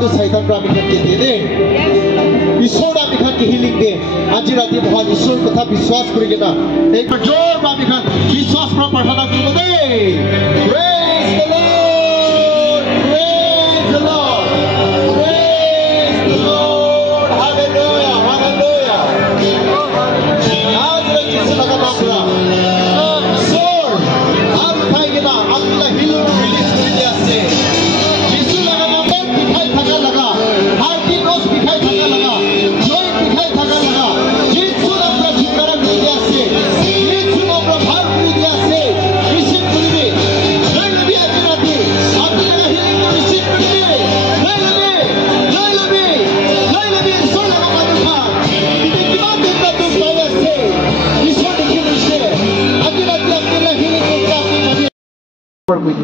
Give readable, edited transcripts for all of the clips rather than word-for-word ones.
तो साइतान प्राप्त करके दे दे ईश्वर आप इखान के हीलिंग दे आज रात ये बहुत ईश्वर कथा विश्वास करेंगे ना एक बार जोर बाप इखान विश्वास प्राप्त पढ़ाना करो दे praise the Lord praise the Lord praise the Lord hallelujah hallelujah आज रात जिस लगा नाम पूरा ईश्वर आप खाएंगे ना आपका हीलिंग रिलीज कर दिया से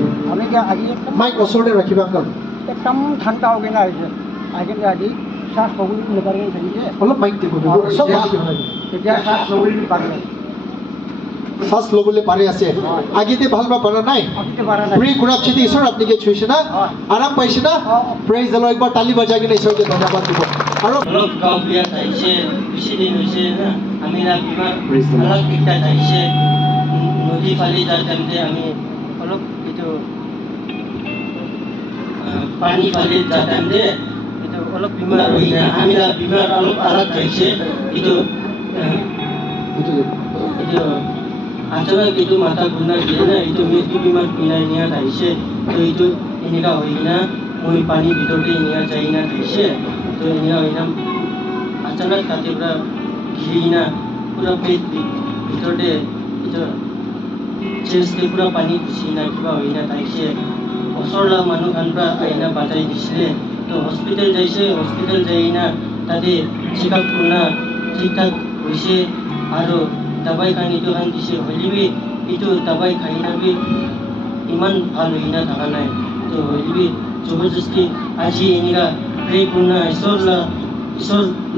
माइक ओसोड़े रखिए अंकल एकदम ठंडा हो गया ना आगे आगे सांस लोगों की निकाल रही है मतलब माइक देखो सब क्या सांस लोगों की निकाल रही सांस लोगों ले पारे आसे आगे ते भाल बा पारा নাই प्रे गुराब छिति ईश्वर अपनी के छुइছে না आराम পাইছে না প্রেজ দ্য লর্ড একবার তালি বাজাই के ईश्वर के धन्यवाद দিব আৰু লোক কাউলিয়া তাইছে বেশি দিন হইছে না আমি না বিমার অলপ একটা তাইছে নদী ফালি যাইতে আমি অলপ এটো पानी फाले जाता है itu অলপ বিমার হই না আমি না বিমার অলপ আলাদা তাইছে itu अचानक itu mata guna dia na itu mesti bimar pinai niya taise to itu ini ka hoina moi pani bitor de niya chaina taise to ini hoina अचानक tate pura ghina pura pet bitor de itu chest de pura pani kusina kiba hoina taise osorla manu kan pra aina batai disile to hospital jaise hospital jaina tate check up kurna ঠিক ঠাক hoise aro दवाई खानी तो हम किसी होली भी इतो दवाई खाई ना भी इमान भालो ही ना था ना तो होली भी जबरदस्ती आज ही इनका प्रे करना ईश्वर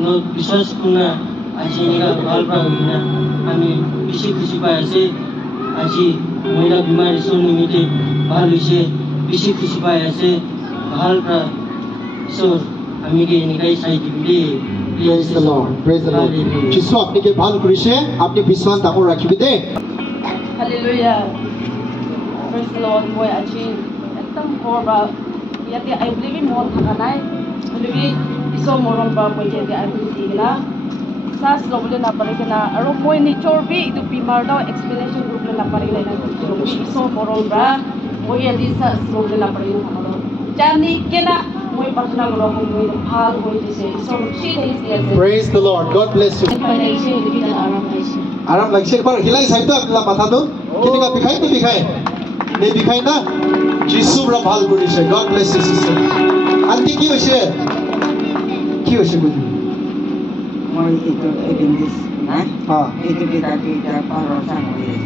नो विश्वास करना आज ही इनका भाल पा हुई ना हमें किसी खुशी पाए से आज ही महिला बीमार ईश्वर निमित्ते भाल हुई से किसी खुशी पाए से भाल पा ईश्वर हमें के इनका साइड भी Praise the Lord. Praise the Lord. जिसको अपने के भाल करिसे अपने विश्वास दामो रखिबे दे Hallelujah. Praise the Lord. Boy achi एकदम होबा यदि I believe मोर थकानाय believe इस मोरन बा boy यदि I believe ना सास लोबले ना परे ना अरो boy निचोर भी इदु बीमार दा explanation ग्रुप ले ना परे ना इस मोरन बा boy यदि सास लोबले ना परे ना जानी के ना Praise the Lord. God bless you. आराम लगे एक बार हिलाई साइड तो अपना माथा दो कितने का दिखाई तो दिखाए नहीं दिखाई ना जिसु बड़ा भाल गुड़ी से God bless you sister aunty की वैसे कुछ मैं itu ebentis ना हाँ itu kita kita parosan boleh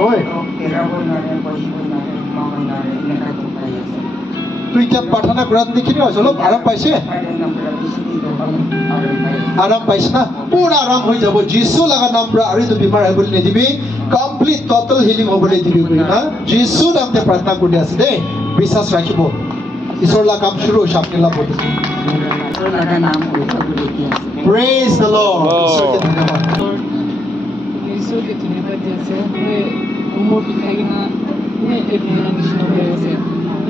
ओए kira pun ada posisi pun ada mau ada ini kan tuh kayak तू क्या पठाना गुरात दिखी नहीं हो चलो आराम पाइसे आराम पाइसे ना पूरा आराम हो जाबो जिसु लगा नाम पर आरे तो बीमार है बोलने दिबी कंप्लीट टोटल हीलिंग हो बोले दिबी कोई ना जिसु नाम ते प्रार्थना कर दिया से विश्वास रखिबो ईश्वर ला काम शुरू शापने ला बोल ईश्वर लगा नाम को बोले दिया प्रेज द लॉर्ड ईश्वर के धन्यवाद दिया से मैं उम्र दिखाई ना मैं एक महीना मिशन हो गया से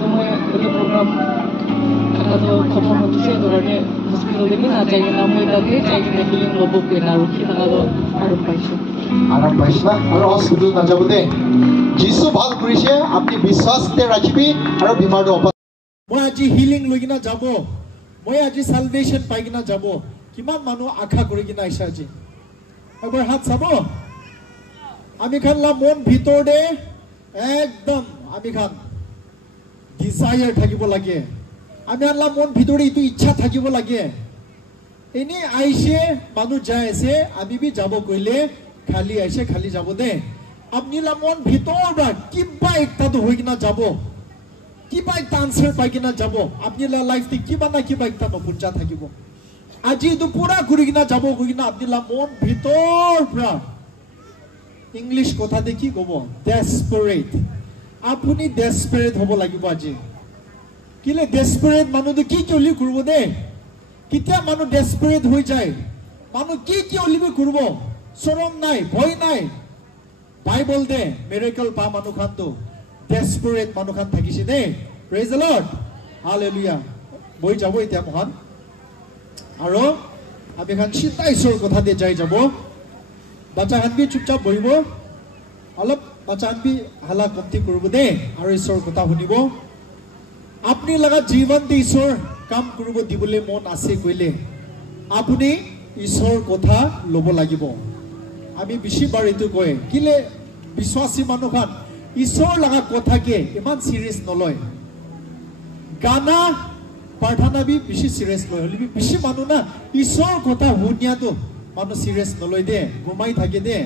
मैं itu program atau kamu tuh dorongnya hospital ini na jangan namu tadi jangan healing lobok benar kita kalau आराम पाइसे ना और हॉस्पिटल ना जाबो दे जिसु भाल करिसे अपनी विश्वास ते राखिबी और बीमार दो মই আজি হিলিং লगिना जाबो মই আজি সালভেশন পাইगिना जाबो কিমান মানুহ আশা কৰিगिना আইছা আজি একবাৰ হাত চাবো আমি খানলা মন ভিতৰতে একদম আমি খান ডিজায়ার থাকিব লাগে আমি আল্লাহ মন ভিতরে ইটো ইচ্ছা থাকিব লাগে এনে আইছে মানুহ যায় আছে আমি বি যাব কইলে খালি আইছে খালি যাব দে আপনি লা মন ভিতর কিবা একটা তো হই কিনা যাব কিবা একটা আনসার পাই কিনা যাব আপনি লা লাইফ তে কিবা না কিবা একটা বুঝা থাকিব আজি তো পুরা ঘুরি কিনা যাব কইনা আপনি লা মন ভিতর পুরা ইংলিশ কথা দেখি কব ডেসপারেট আপুনি ডেসপারেট হব লাগিব আজি কিলে ডেসপারেট মানুহ তো কি কি কৰিব দে কিতিয়া মানুহ ডেসপাৰেট হৈ যায় মানুহ কি অলিবি কৰিব শৰম নাই ভয় নাই বাইবেল দে মিৰাকল পা মানুহ খানটো ডেসপাৰেট মানুহ খান থাকিছে দে প্ৰেজ দ্য লৰ্ড হালেলুয়া বই যাব এতিয়া মহান আৰু আমি খান চিন্তা ঈশ্বৰ কথা দে যাই যাব বাচ্চা খান বি চুপচাপ বহিব অলপ বাচ্চা খান বি হালা কমতি কৰিব দে আৰু ঈশ্বৰ কথা শুনিব আপুনি লগা জীৱন দি ঈশ্বৰ কাম কৰিব দিবলৈ মন আছে কইলে আপুনি ঈশ্বৰ কথা ল'ব লাগিব আমি বেছি বাৰ এটো কয় কিলে বিশ্বাসী মানুহ খান ঈশ্বৰ লগা কথাকে ইমান সিৰিয়াছ নলয় গানা প্ৰাৰ্থনা বি বেছি সিৰিয়াছ লয় হলি বেছি মানুহ না ঈশ্বৰ কথা শুনিয়াটো মানুহ সিৰিয়াছ নলয় দে ঘুমাই থাকে দে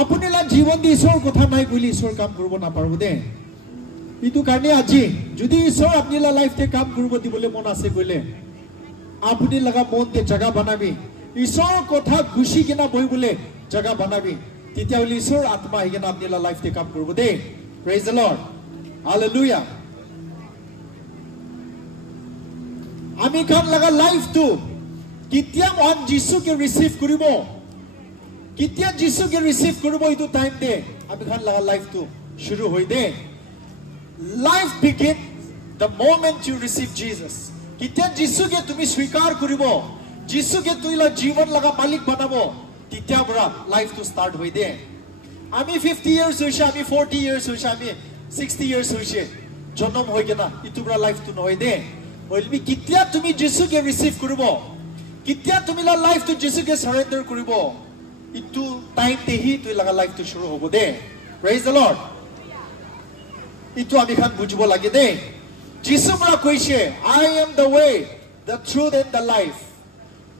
আপুনি লা জীৱন দি ঈশ্বৰ কথা নাই কইলে ঈশ্বৰ কাম কৰিব নাপাৰব দে ইটো কাৰণে আজি যদি ঈশ্বৰ আপুনি লা লাইফতে কাম কৰিব দিবলৈ মন আছে কইলে আপুনি লগা মনতে জায়গা বনাবি ঈশ্বৰ কথা গুছি কিনা বহিবলৈ জায়গা বনাবি তেতিয়া হলি ঈশ্বৰ আত্মা আহি কিনা আপুনি লা লাইফতে কাম কৰিব দে প্ৰেজ দ্য লৰ্ড হালেলুয়া আমি খান লগা লাইফটো কিতিয়া মহান যিশুকে ৰিসিভ কৰিব কিতিয়া যিশুকে ৰিসিভ কৰিব ইটো টাইম দে আমি খান লগা লাইফটো শুরু হৈ দে life begin the moment you receive Jesus কিতিয়া যিশুকে তুমি স্বীকাৰ কৰিব যিশুকে তুইলা জীবন লগা মালিক বনাব তিতিয়া বৰা লাইফটো স্টার্ট হৈ দে আমি 50 ইয়ার্স হৈছে আমি 40 ইয়ার্স হৈছে আমি 60 ইয়ার্স হৈছে জন্ম হৈ গেনা ইটো বৰা লাইফটো নহয় দে হইলবি কিতিয়া তুমি যিশুকে ৰিসিভ কৰিব কিতিয়া তুমি লা লাইফটো যিশুকে সাৰেন্ডাৰ কৰিব ইটো টাইম তেহি তুই লগা লাইফটো শুরু হ'ব দে প্রেজ দ্য লর্ড ইটো আমি খান বুঝিব লাগে দে যিশু বৰা কৈছে I am the way the truth and the life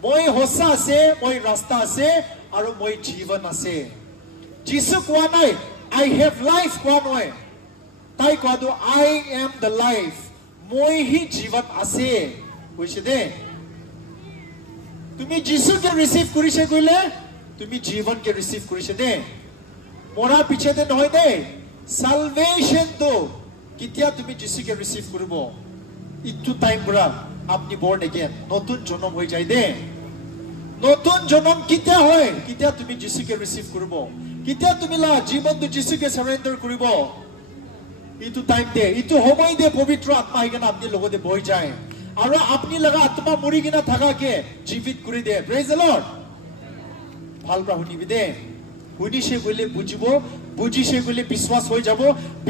মই হসা আছে মই ৰাস্তা আছে আৰু মই জীৱন আছে যিশু কোৱা নাই আই হেভ লাইফ কোৱা নহয় তাই কোৱাটো আই এম দ্য লাইফ মই হি জীৱন আছে কৈছে দে তুমি যিশুকে ৰিসিভ কৰিছে কইলে তুমি জীৱনকে ৰিসিভ কৰিছে দে মৰা পিছতে নহয় দে সালভেশন তো কিতিয়া তুমি যিশুকে ৰিসিভ কৰিব ইটো টাইম বৰা আপনি বৰ্ন এগেইন নতুন জন্ম হৈ যায় দে নতুন জন্ম কিতিয়া হয় কিতিয়া তুমি যিশুকে ৰিসিভ কৰিব কিতিয়া তুমি লা জীৱনটো যিশুকে সাৰেন্ডাৰ কৰিব ইটো টাইম দে ইটো সময় দে পবিত্ৰ আত্মা হিগনা আপনি লগতে বৈ যায় আৰু আপনি লগা আত্মা মৰি কিনা থাকাকে জীবিত কৰি দে প্ৰেজ দ্য লৰ্ড ভাল পৰা শুনিবি দে শুনিছে কইলে বুজিব বুজিছে কইলে বিশ্বাস হৈ যাব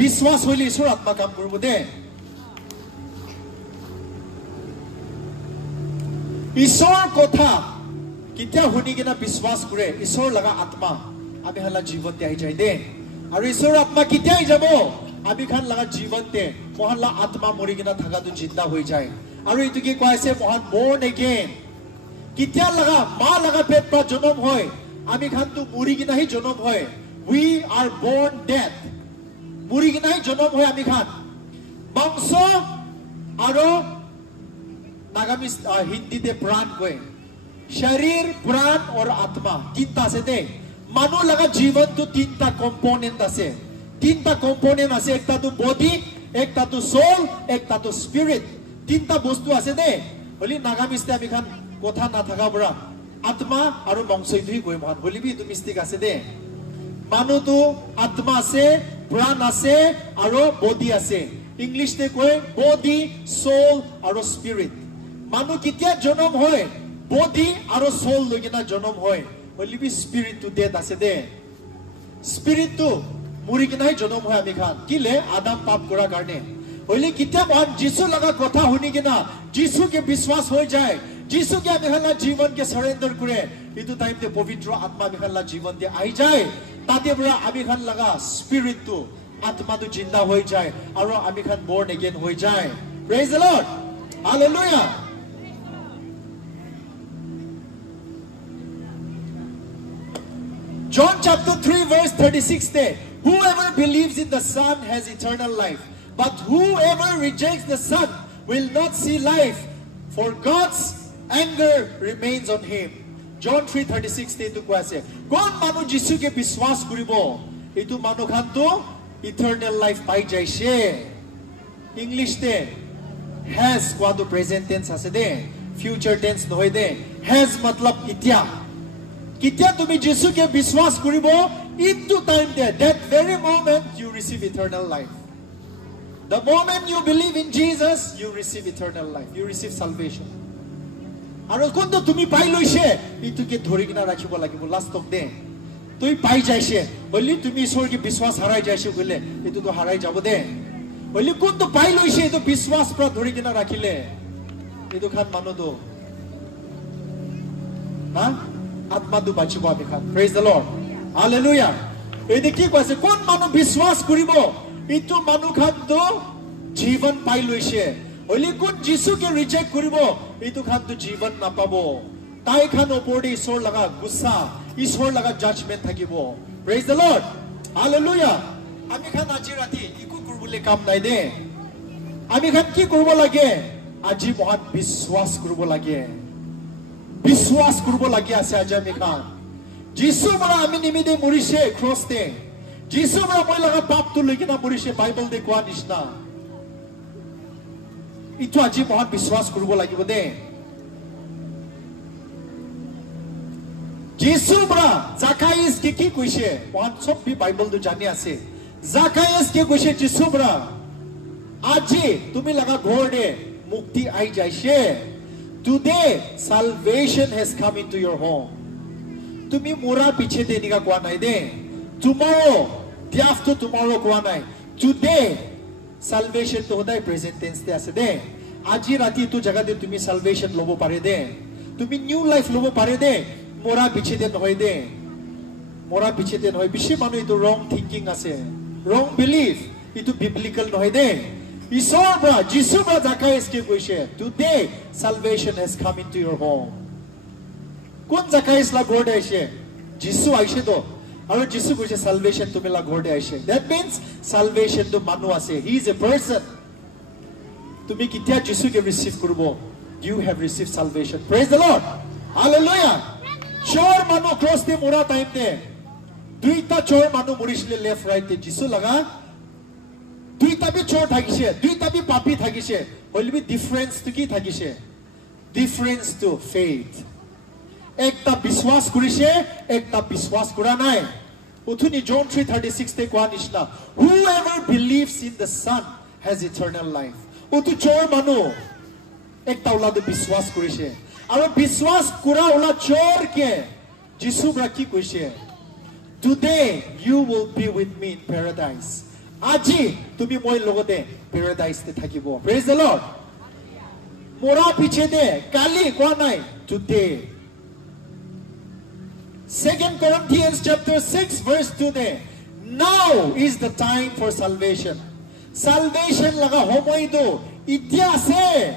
বিশ্বাস হইলে ঈশ্বৰ আত্মা কাম কৰিব দে ঈশ্বৰ কথা কিতিয়া শুনি কিনা বিশ্বাস কৰে ঈশ্বৰ লগা আত্মা আমি হালা জীৱনতে আহি যায় দে আৰু ঈশ্বৰ আত্মা কিতিয়া আহি যাব আমি খান লগা জীৱনতে মহল্লা আত্মা মৰি কিনা থাকাটো জিন্দা হৈ যায় আৰু ইটো কি কৈছে মহান বৰ্ন এগেইন কিতিয়া লগা মা লগা পেট পৰা জন্ম হয় আমি খান তো মৰি কিনা হি জন্ম হয় we are born dead muri ginai jonom hoy ami khan bangso aro nagamis hindi te pran koy sharir pran aur atma tinta ase de manu laga jivan to tinta component ase ekta to body ekta to soul ekta to spirit tinta bostu ase de holi nagamis te ami khan kotha na thaka bra atma aro bangso idhi koi man holibi tu mystic ase de মানুহ তো আত্মা আছে প্রাণ আছে আৰু body আছে English তে কয় বডি সোল আৰু স্পিৰিট মানুহ কিতিয়া জন্ম হয় বডি আৰু সোল লগিনা জন্ম হয় হলিবি স্পিৰিট তো ডেথ আছে দে স্পিৰিট তো মৰি কিনাই জন্ম হয় আমি খান কিলে আদাম পাপ কৰা কাৰণে হলি কিতিয়া মহান যিশু লগা কথা শুনি কিনা যিশুকে বিশ্বাস হৈ যায় যিশুকে আমি খালা জীৱনকে সাৰেন্ডাৰ কৰে ইটো টাইম তে পবিত্ৰ আত্মা আমি খালা জীৱন দে আহি যায় তাতে বৰা আমি খান লগা স্পিৰিট তো আত্মা তো জিন্দা হৈ যায় আৰু আমি খান বৰ্ন এগেইন হৈ যায় praise the lord hallelujah John chapter 3 verse 36 te whoever believes in the son has eternal life but whoever rejects the son will not see life for God's anger remains on him John 3:36 te tu kwase kon manu jisu ke biswas kuribo itu manu khan to eternal life pai jaise English te has kwado present tense ase de future tense noy de has matlab kitya kitya tumi Jesu ke biswas kuribo into time there that very moment you receive eternal life. The moment you believe in Jesus you receive eternal life, you receive salvation. Aro kondo tumi pai loise itu ke dhori kina rakhibo lagibo last of day tui pai jaise boli tumi ishor ke biswas harai jaise gole itu to harai jabo de boli kondo pai loise itu biswas pra dhori kina rakhile itu khan manu do ha atma du bachibo ami khan. Praise the Lord, hallelujah. Ede ki koise kon manu biswas kuribo itu manu khan do jivan pai loise Oli kun Jesu ke reject kuribo itu khan tu jivan napabo tai khan oporde isor laga gussa isor laga judgment thakibo. Praise the Lord, hallelujah. Ami khan aji rati iku kurbule kam nai de ami khan ki kurbo lage aji mohan biswas kurbo lage biswas kurbo lage ase aji ami khan Jesu mara ami nimide murise cross te Jesu mara moi laga pap tu legina murise Bible de kwa nishna itu aji mohan biswas kurbo lagibo de Jesu bra Zacchaeus ke ki koise mohan sob bi Bible du jani ase Zacchaeus ke koise Jesu bra aji tumi laga ghor de mukti ai jaise today salvation has come into your home. Tumi mura piche de niga kwa nai de tomorrow day after tomorrow kwa nai today salvation to hodai present tense te ase de aji rati tu jaga de tumi salvation lobo pare de tumi new life lobo pare de mora piche de noy de mora piche de noy bishi manu itu wrong thinking ase wrong belief itu biblical noy de isor bra Jesu bra Zacchaeus ke koise today salvation has come into your home. Kon Zacchaeus la gorde aise Jesu aise to aro Jesu koise salvation tumi la gorde aise. That means salvation to manu ase, he is a person. Tumi kitya Jesu ke receive kurbo you have received salvation. Praise the Lord, hallelujah. Chor manu cross te mura time te duita chor manu murisle left right te Jesu laga duita bi chor thagise duita bi papi thagise will be difference to ki thagise difference to faith. Ekta biswas kurise ekta biswas kura nai uthuni John 3:36 te kwa nishna whoever believes in the Son has eternal life. Utu chor manu ekta ola de biswas kurise aro biswas kura ola chor ke Jesu bra ki koise today you will be with me in paradise. Aji tumi moi logote paradise te thakibo. Praise the Lord. Mora piche de kali kwa nai today. 2 Corinthians chapter 6 verse 2 de now is the time for salvation. Salvation laga homoi do itya se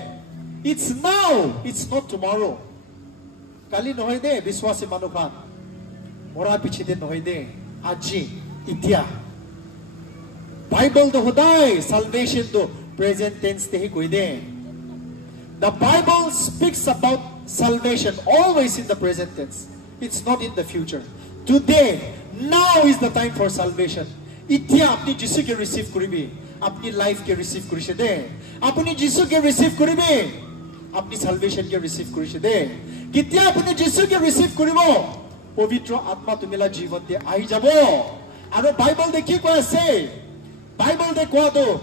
it's now, it's not tomorrow. Kali nohoy de biswasi manu khan mora piche de nohoy de aji itya Bible do hodai salvation do present tense te hi koi de. The Bible speaks about salvation always in the present tense. It's not in the future. Today, now is the time for salvation. Itya apni Jesu ke receive koribe, apni life ke receive korise de. Apni Jesu ke receive koribe, apni salvation ke receive korise de. Kitya apni Jesu ke receive koribo, povitra atma tumila jivan te ai jabo. Aro Bible de ki koi ase? Bible de koa do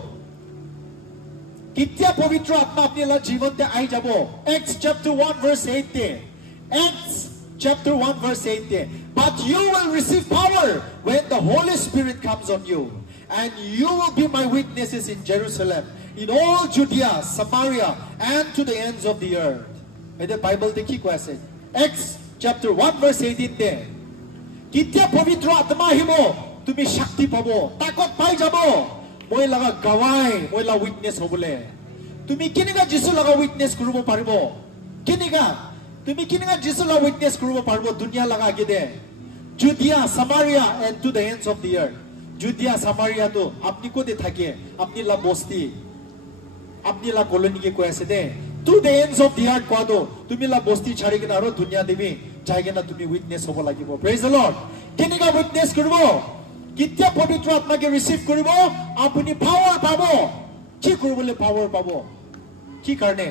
kitya povitra atma apni la jivan te ai jabo. Acts chapter 1 verse 8 te Acts chapter 1 verse 8 there. But you will receive power when the Holy Spirit comes on you, and you will be my witnesses in Jerusalem, in all Judea, Samaria, and to the ends of the earth. May the Bible dekhi ko ase Acts chapter 1 verse 18 there. Kitya pavitra atma hibo tumi shakti pabo takot pai jabo moi laga gawai moi la witness hobole tumi kiniga Jesu laga witness kurubo paribo kiniga tumi kiniga Jesu la witness kurubo parbo dunia laga agide Judea, Samaria, and to the ends of the earth. Judea, Samaria to apni ko de thake apni la bosti apni la colony ke ko aise de to the ends of the earth ko do tumi la bosti chhari kina aro dunia debi jaigena tumi witness hobo lagibo. Praise the Lord. Kiniga witness kurubo kitya pavitra atma ke receive koribo apni power pabo কি কৰিবলৈ power পাব কি কাৰণে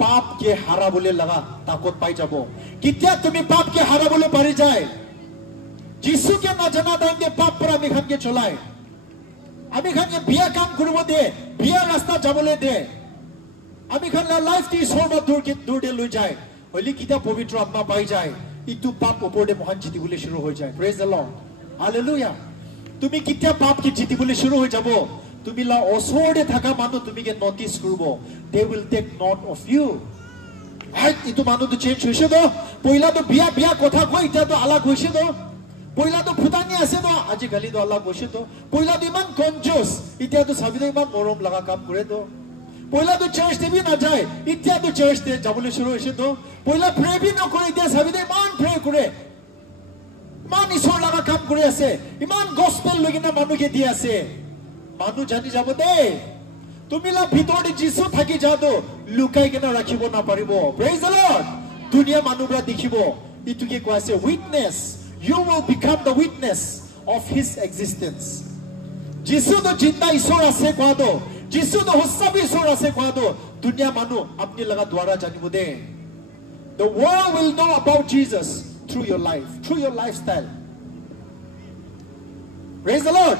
পাপকে হাৰাবলৈ লগা তাকত পাই যাব কেতিয়া তুমি পাপকে হাৰাবলৈ পাৰি যায় যিশুকে নাজানা টাইমতে পাপ পৰা আমি খানকে চলাই আমি খানকে বিয়া কাম কৰিব দে বিয়া ৰাস্তা যাবলৈ দে আমি খানলা লাইফ টি সৰ্ব দূৰকে লৈ যায় হলি কিতা পবিত্ৰ আত্মা পাই যায় ইটো পাপ ওপৰতে মহান জিতিবলৈ শুৰু হৈ যায় প্ৰেজ দ্য লৰ্ড হালেলুয়া তুমি কিতা পাপ কি জিতিবলৈ শুৰু হৈ যাব তুমি লা ওচৰতে থাকা মানুহ তুমিকে নটিস কৰিব they will take note of you ইটো মানুহটো চেঞ্জ হৈছে তো পহিলাটো বিয়া বিয়া কথা কৈ ইটাটো আলাগ হৈছে তো পহিলাটো ফুটানি আছে তো আজিকালি তো আলাগ হৈছে তো পহিলাটো ইমান কনজুস ইটাটো সাবিদে ইমান মৰম লগা কাম কৰে তো পহিলাটো চাৰ্চ দেবি না যায় ইটাটো চাৰ্চ দে যাবলৈ শুৰু হৈছে তো পহিলা প্ৰে বি নকৰে ইটা সাবিদে ইমান প্ৰে কৰে ইমান ঈশ্বৰ লগা কাম কৰি আছে ইমান গস্পেল লগিনা মানুহকে দি আছে মানুহ জানি যাব দে তুমি লা ভিতৰতে যিশু থাকি যাতো লুকাই কেনে ৰাখিব না পাৰিব প্ৰেজ দ্য লৰ্ড দুনিয়া মানুহৰা দেখিব ইটোকে কোৱা আছে witness you will become the witness of his existence যিশু তো জিন্দা ঈশ্বৰ আছে কোৱাটো যিশু তো সঁচাই ঈশ্বৰ আছে কোৱাটো দুনিয়া মানুহ আপনি লগা দ্বাৰা জানিব দে the world will know about Jesus through your life through your lifestyle praise the Lord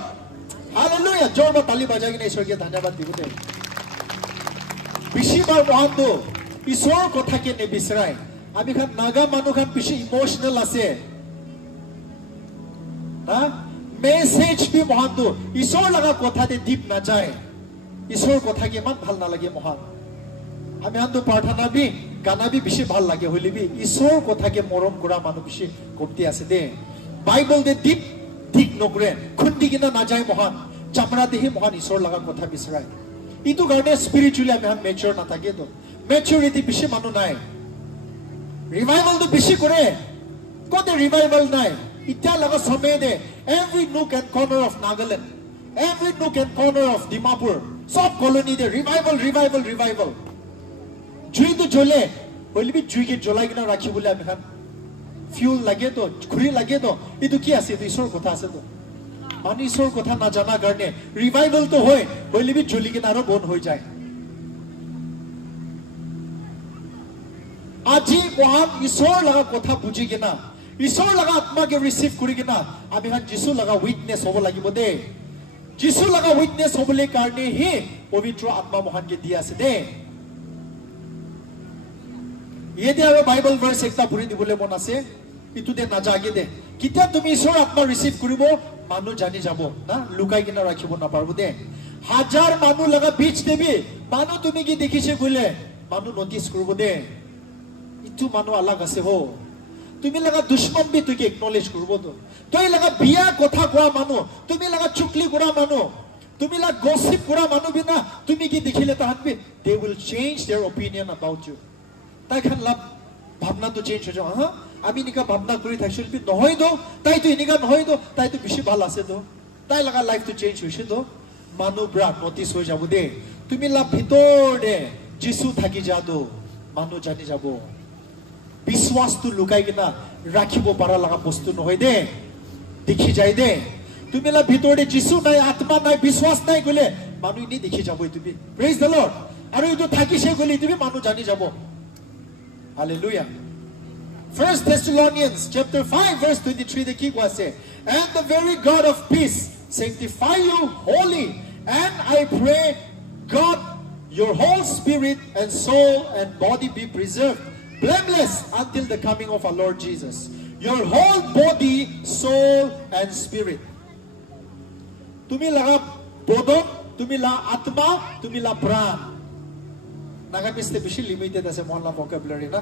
Hallelujah. Jorba tali bajai ke Ishwar ke dhanyabad dibo de. Bishi bar mohanto Ishwar kotha ke ne bisrai. Ami khan naga manu khan bishi emotional ase. Ha? Message bhi mohanto Ishwar laga kotha de deep na jaye. Ishwar kotha ke man bhal na lage mohan. Ami hanto parthana bhi gana bhi bishi bhal lage holi bhi Ishwar kotha ke morom kora manu bishi kopti ase de. Bible de deep ঠিক নকৰে খুন্দি কিনা না যায় মহান চামৰা দেহি মহান ঈশ্বৰ লগা কথা বিচাৰে ইটো কাৰণে স্পিৰিচুৱেলি আমি হাম মেচুৰ না থাকে তো মেচুৰিটি বেছি মানুহ নাই ৰিভাইভাল তো বেছি কৰে কোতে ৰিভাইভাল নাই ইটা লগা সময় দে every nook and corner of Nagaland every nook and corner of Dimapur সব কলোনি দে ৰিভাইভাল জুইটো জ্বলে হলিবি জুইকে জ্বলাই কিনা ৰাখিবলৈ আমি হাম fuel lage to khuri lage to idu ki ase to ishor kotha ase to mani ishor kotha na jana karne revival to hoy hoile bi joli ke naro bon hoi jay aji mohan ishor laga kotha buji ke na ishor laga atma ke receive kuri ke na ami han jisu laga witness hobo lagibo de jisu laga witness hobole karne hi pavitra atma mohan ke dia ase de yedi aro bible verse ekta puri dibole mon ase ইতুতে না জাগে দে কিতা তুমি ঈশ্বৰ আত্মা receive কৰিব মানুহ জানি যাব না লুকাই কিনা ৰাখিব না পাৰবো দে হাজাৰ মানুহ লগা বিচ দেবি মানুহ তুমি কি দেখিছে কইলে মানুহ নোটিস কৰিব দে ইতু মানুহ আলাগ আছে হো তুমি লগা দুশ্মন বি তুই একনলেজ কৰিব তো তুই লগা বিয়া কথা কোৱা মানুহ তুমি লগা চুকলি কৰা মানুহ তুমি লগা গসিপ কৰা মানুহ বিনা তুমি কি দেখিলে তাহাঁতে they will change their opinion about you তাই খান লাভ ভাবনা তো চেঞ্জ হৈ যাব হা আমি নিকা ভাবনা কৰি থাকছিল বি নহয় দো তাই তো ইনিকা নহয় দো তাই তো বেছি ভাল আছে দো তাই লগা লাইফ তো চেঞ্জ হৈছে দো মানুহ ব্ৰা নোটিস হৈ যাব দে তুমি লা ভিতৰ দে যিশু থাকি যা দো মানুহ জানি যাব বিশ্বাস তো লুকাই কিনা ৰাখিব পাৰা লগা বস্তু নহয় দে দেখি যায় দে তুমি লা ভিতৰ দে যিশু নাই আত্মা নাই বিশ্বাস নাই কইলে মানুহ নি দেখি যাব তুমি প্ৰেজ দ্য লৰ্ড আৰু ইটো থাকিছে কইলে তুমি মানুহ জানি যাব Hallelujah. 1 Thessalonians chapter 5 verse 23 the key was say, and the very God of peace sanctify you wholly, and I pray God your whole spirit and soul and body be preserved blameless until the coming of our Lord Jesus. Your whole body, soul and spirit. Tumi laga bodon, tumi la atma, tumi la pran. Nagamiste bishi limited as a mohla vocabulary na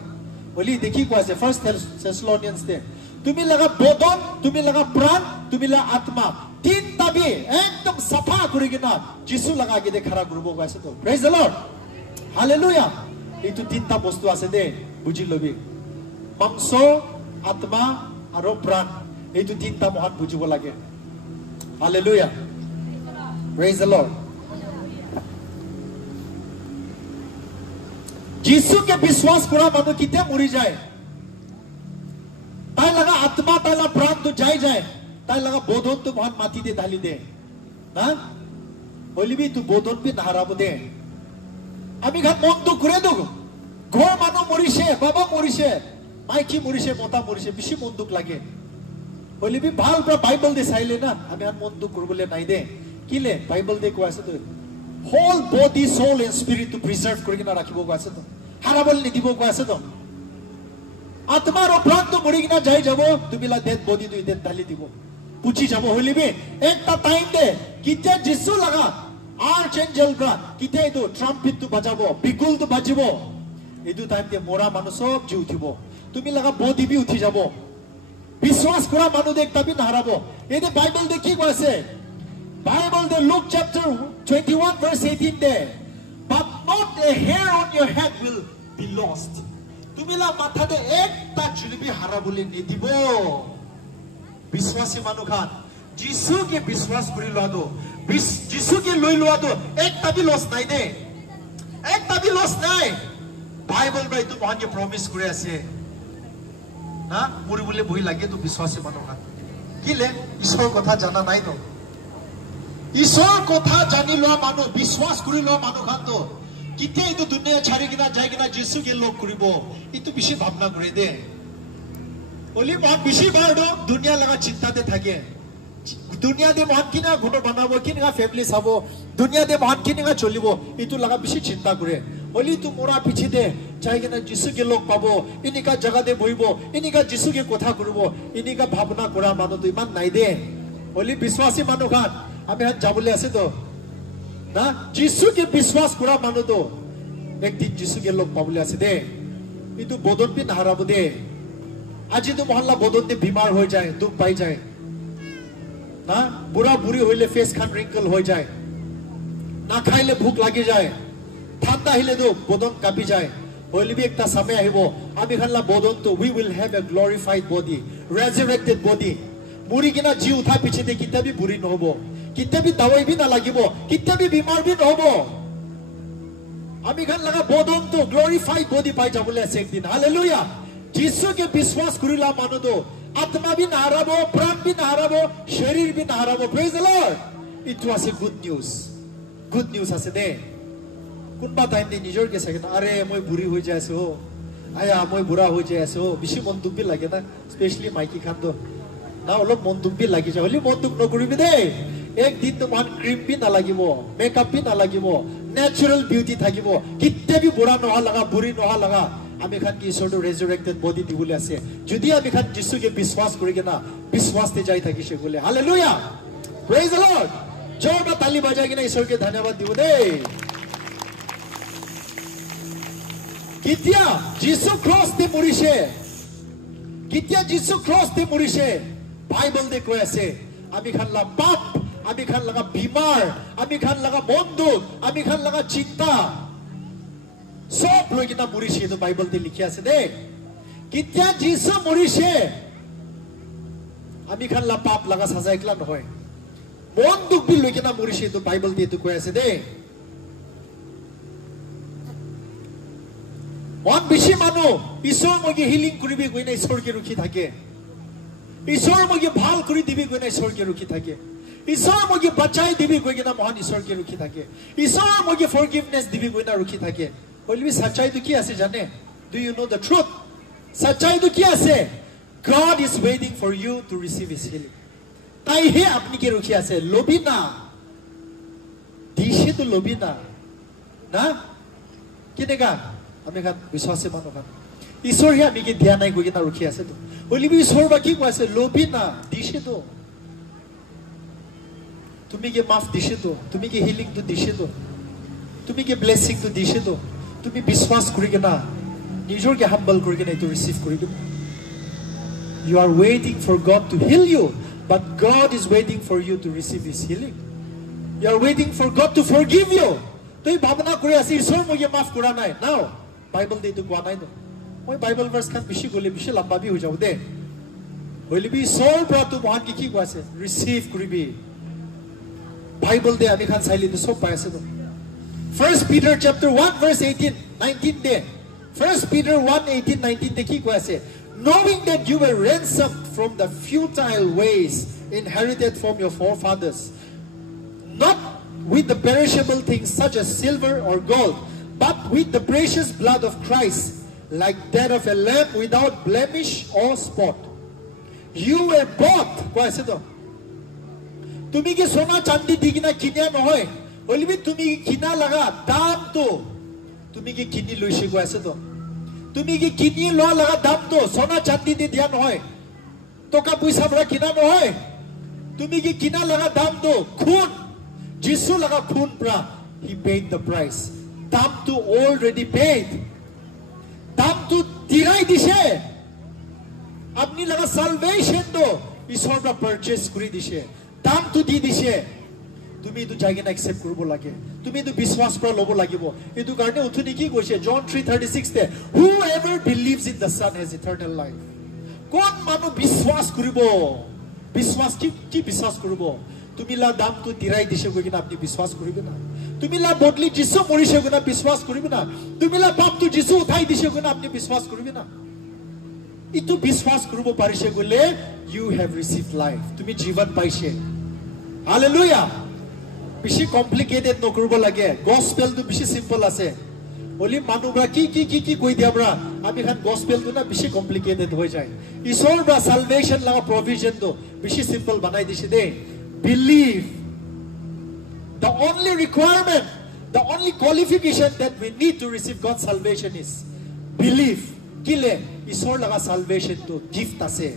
boli dekhi ko ase 1 Thessalonians de tumi laga bodon tumi laga pran tumi la atma tin tabi ekdom safa kuri gina jisu laga ge de khara gurubo ko ase to praise the Lord hallelujah itu tinta bostu ase de buji lobi mangso atma aro pran itu tinta mohan bujibo lage hallelujah praise the Lord যিশু কে বিশ্বাস করা মানুষ কিতে মরি যায় তাই লাগা আত্মা তাই লাগা প্রাণ তো যাই যায় তাই লাগা বোধন তো মহান মাটি দে ঢালি দে না হলিবি তু বোধন বি নাহারাব দে আমি ঘাট মন তো ঘুরে দেব ঘর মানুষ মরিছে বাবা মরিছে মাইকি মরিছে মতা মরিছে বেশি মন দুঃখ লাগে হলিবি ভাল পুরা বাইবেল দে চাইলে না আমি আর মন দুঃখ করবলে নাই দে কিলে বাইবেল দে কোৱা আছে তো whole body soul and spirit to preserve কৰি কিনা ৰাখিব কোৱা আছে তো হাৰাবল নিদিব কোৱা আছে তো আত্মার প্রাণ তো মরি কিনা যাই যাব তুমিলা ডেড বডি দুই ডেড ঢালি দিব পুচি যাব হলিবি একটা টাইম দে কিতে যিশু লাগা আর্চেঞ্জেল ব্রা কিতে তো ট্রাম্পিট তো বাজাবো বিগুল তো বাজিব এদু টাইম দে মরা মানুষ সব জি উঠিব তুমি লাগা বডি বি উঠি যাব বিশ্বাস করা মানুষ একটা বি হারাবো এদে বাইবেল দে কি কইছে বাইবেল দে লুক চ্যাপ্টার 21 ভার্স 18 দে but not a hair on your head will be lost তুমিলা মাথাতে একটা চুলিবি হারাবলে নিদিব বিশ্বাসী মানুষ খান যিশুকে বিশ্বাস কৰি লোৱাটো যিশুকে লৈ লোৱাটো একটা বি লস নাই দে একটা বি লস নাই বাইবেল বাই তো মহানকে প্রমিস করে আছে না মরিবলে বই লাগে তো বিশ্বাসী মানুষ খান কিলে ঈশ্বর কথা জানা নাই তো ঈশ্বর কথা জানি লোৱা মানুহ বিশ্বাস কৰি লোৱা মানুহ খান তো কিতে এইটো দুনিয়া ছাড়ি কিনা যাই কিনা যিশুকে লগ কৰিব ইটো বেশি ভাবনা করে দে ওলি মহান বেশি বার দুনিয়া লাগা চিন্তাতে থাকে দুনিয়া দে মহান কিনা ঘর বানাবো কিনা ফ্যামিলি চাব দুনিয়া দে মহান কিনা চলিব ইটো লাগা বেশি চিন্তা করে ওলি তু মোরা পিছি দে যাই কিনা যিশুকে লগ পাবো ইনিকা জায়গা দে বহিব ইনিকা যিশুকে কথা কৰিব ইনিকা ভাবনা কৰা মানুহ তো ইমান নাই দে ওলি বিশ্বাসী মানুহ খান আমি হাত যাবলে আছে তো না যিশুকে বিশ্বাস কৰা মানুহ তো একদিন যিশুকে লগ পাবলে আছে দে ইটো বদন বি নাহারাব দে আজি তো মহল্লা বদন দে বিমার হয়ে যায় দুঃখ পাই যায় না বুড়া বুড়ি হইলে ফেস খান রিঙ্কল হয়ে যায় না খাইলে ভুক লাগি যায় ঠান্ডা হইলে তো বদন কাঁপি যায় হইলে বি একটা সময় আহিব আমি খানলা বদন তো we will have a glorified body resurrected body মুড়ি কিনা জি উঠা পিছতে কিতাবি বুড়ি নহব কিতাবি দাৱাই বি না লাগিব কিতাবি বিমার বি নহব আমি খান লাগা বদন তো গ্লোরিফাইড বডি পাই যাবলে আছে একদিন হালেলুয়া যিশুকে বিশ্বাস করিলা মানুষ তো আত্মা বি নাহারাব প্রাণ বি নাহারাব শরীর বি নাহারাব praise the lord it was a good news আছে দে কোনবা টাইম দে নিজর কে সাকে আরে মই বুড়ি হই যায় আছো আয়া মই বুড়া হই যায় আছো বেশি মন দুখ বি লাগে না স্পেশালি মাইকি খান তো না অলপ মন দুখ বি লাগি যায় হলি মন দুখ নকৰিবি দে একদিন তো মান ক্রিম বি না লাগিব মেকআপ বি না লাগিব ন্যাচারাল বিউটি থাকিব কিতে বি বুড়া নহা লাগা বুড়ি নহা লাগা আমি খান কি ঈশ্বৰ ৰেজাৰেক্টেড বডি দিবলে আছে যদি আমি খান যিশুকে বিশ্বাস কৰি কিনা বিশ্বাসতে যাই থাকিছে বলে হালেলুয়া প্ৰেজ দ্য লৰ্ড জোৰটা তালি বাজাই কিনা ঈশ্বৰকে ধন্যবাদ দিব দে কিতিয়া যিশু ক্ৰস তে মৰিছে কিতিয়া যিশু ক্ৰস তে মৰিছে বাইবেল দে কৈ আছে আমি খানলা পাপ আমি খান লাগা বিমার আমি খান লাগা বন্দুক আমি খান লাগা চিন্তা সব লৈ কিনা মৰিছে তো বাইবেল তে লিখি আছে দে কিতিয়া যিশু মৰিছে আমি খানলা পাপ লাগা সাজা একলা নহয় বন্দুক বি লৈ কিনা মৰিছে তো বাইবেল তে তো কৈ আছে দে মন বেশি মানুহ ঈশ্বৰ মগে হিলিং কৰিবি গৈ না ঈশ্বৰকে ৰখি থাকে ঈশ্বৰ মগে ভাল কৰি দিবি গৈ না ঈশ্বৰকে ৰখি থাকে ঈশ্বৰ মগে বাঁচাই দিবি গৈ কিনা মহান ঈশ্বৰকে ৰখি থাকে ঈশ্বৰ মগে ফৰগিভনেস দিবি গৈ না ৰখি থাকে হলিবি সচ্চাই তো কি আছে জানে do you know the truth সচ্চাই তো কি আছে God is waiting for you to receive his healing তাই হে আপনি কে রখি আছে লোভি না দিশে তো লোভি না না কেনেকা আমি খান বিশ্বাসী মানুহ খান ঈশ্বৰ হে আমি কি ধ্যান নাই গৈ কিনা ৰখি আছে তো হলিবি ঈশ্বৰ বা কি কৈ আছে লোভি না দিশে তো তুমি কি মাফ দিছে তো তুমি কি হিলিং তো দিছে তো তুমি কি ব্লেসিং তো দিছে তো তুমি বিশ্বাস কৰি কিনা নিজৰকে হাম্বল কৰি কিনা এইটো ৰিসিভ কৰি দিব You are waiting for God to heal you, but God is waiting for you to receive his healing. You are waiting for God to forgive you. Toi bhabna kori ase ishor moge maaf kora nai. Now, Bible de to koa nai no. Moi Bible verse khan bishi gole bishi lamba bi ho jabo de. Hoile bi ishor pra tu mohan ki koa ase receive koribi. Bible de ami khan saili to sob pai ase no. 1 Peter chapter 1 verse 18 19 de. 1 Peter 1:18 19 de ki koa ase knowing that you were ransomed from the futile ways inherited from your forefathers, not with the perishable things such as silver or gold, but with the precious blood of Christ, like that of a lamb without blemish or spot. You were bought. Koi ase to? Tumi ki sona chandi di kina kinya nohoy. Olibi tumi kina laga dam to. Tumi ki kini loise koi ase to? Tumi ki kini lo laga dam to sona chandi di dia nohoy. Toka puisa bra kina nohoy. Tumi ki kina laga dam to khun. Jisu laga khun bra. He paid the price. Dam to already paid. Dam to tirai dishe. Apni laga salvation to isor bra purchase kuri dishe. Dam to di dishe. Tumi to jagi na accept kurubo lage. Tumi to biswas pra lobo lagibo. Itu karne uthuni ki koise John 3:36 te. Whoever believes in the Son has eternal life. Kon manu biswas kuribo. Biswas ki biswas kuribo. Tumi la dam to tirai dishe ko kina apni biswas kuribo na. Tumi la bodli Jisu morise ko na biswas kuribo na. Tumi la pap to Jisu uthai dishe ko na apni biswas kuribo na. Itu biswas kuribo parise gole you have received life. Tumi jivan paise. Hallelujah. Bishi complicated no kuribo lage. Gospel to bishi simple ase. Oli manu bra ki koi dia bra. Ami khan gospel to na bishi complicated hoi jai. Isor bra salvation laga provision to bishi simple banai dishe de. Believe. The only requirement, the only qualification that we need to receive God's salvation is believe. Kile isor laga salvation to gift ase.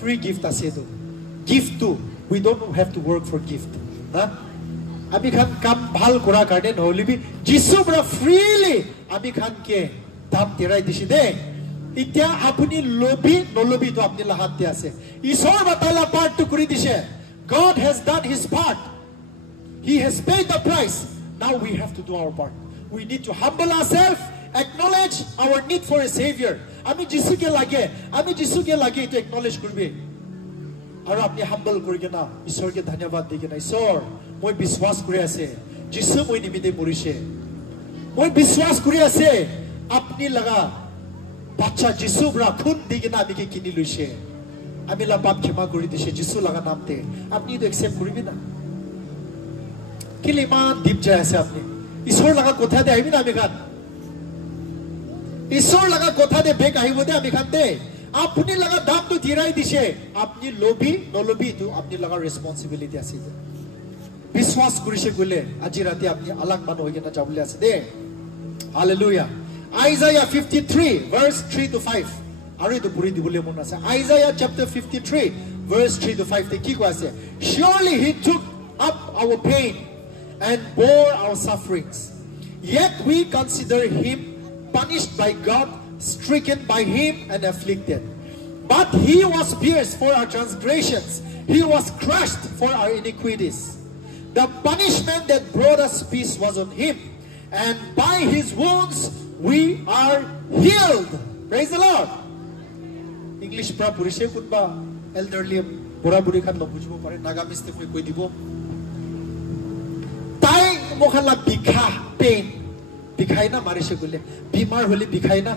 Free gift ase to. Gift to. We don't have to work for gift. Huh? Ami khan kam bhal kura karne noholi bi Jisu bra freely ami khan ke dam tirai dishi de. Itya apuni lobi nolobi to apni la hat de ase. Isor batala part to kuri dishe. God has done his part. He has paid the price. Now we have to do our part. We need to humble ourselves, acknowledge our need for a savior. Ami Jisu ke lage to acknowledge kurbe. Aru apni humble kuri na Isor ke dhanyabad de na Isor moi biswas kuri ase. Jisu moi nimide morise. Moi biswas kuri ase. Apni laga bacha Jisu bra khun de na ami ke kini luise. Ami la pap khema kuri dishe Jisu laga naam te. Apni to accept kuribi na. Kile man deep jai ase apni. Isor laga kotha de aibi na ami khan. Isor laga kotha de bek aibo de ami khan de. Apni laga dam to tirai dishe. Apni lobi no lobi to apni laga responsibility ase. Biswas kurise gule aji rati apni alag man hoye na jabule ase de. Hallelujah. Isaiah 53 verse 3 to 5. Aru to puri dibule mon ase. Isaiah chapter 53 verse 3 to 5 te ki ko ase. Surely he took up our pain and bore our sufferings. Yet we consider him punished by God, stricken by him and afflicted. But he was pierced for our transgressions. He was crushed for our iniquities. The punishment that brought us peace was on him, and by his wounds we are healed. Praise the Lord. English pra purise kunba elderly bura buri khan lobujibo pare Nagamese te koi dibo. Tai mokhala bikha pain bikhai na marise gule bimar holi bikhai na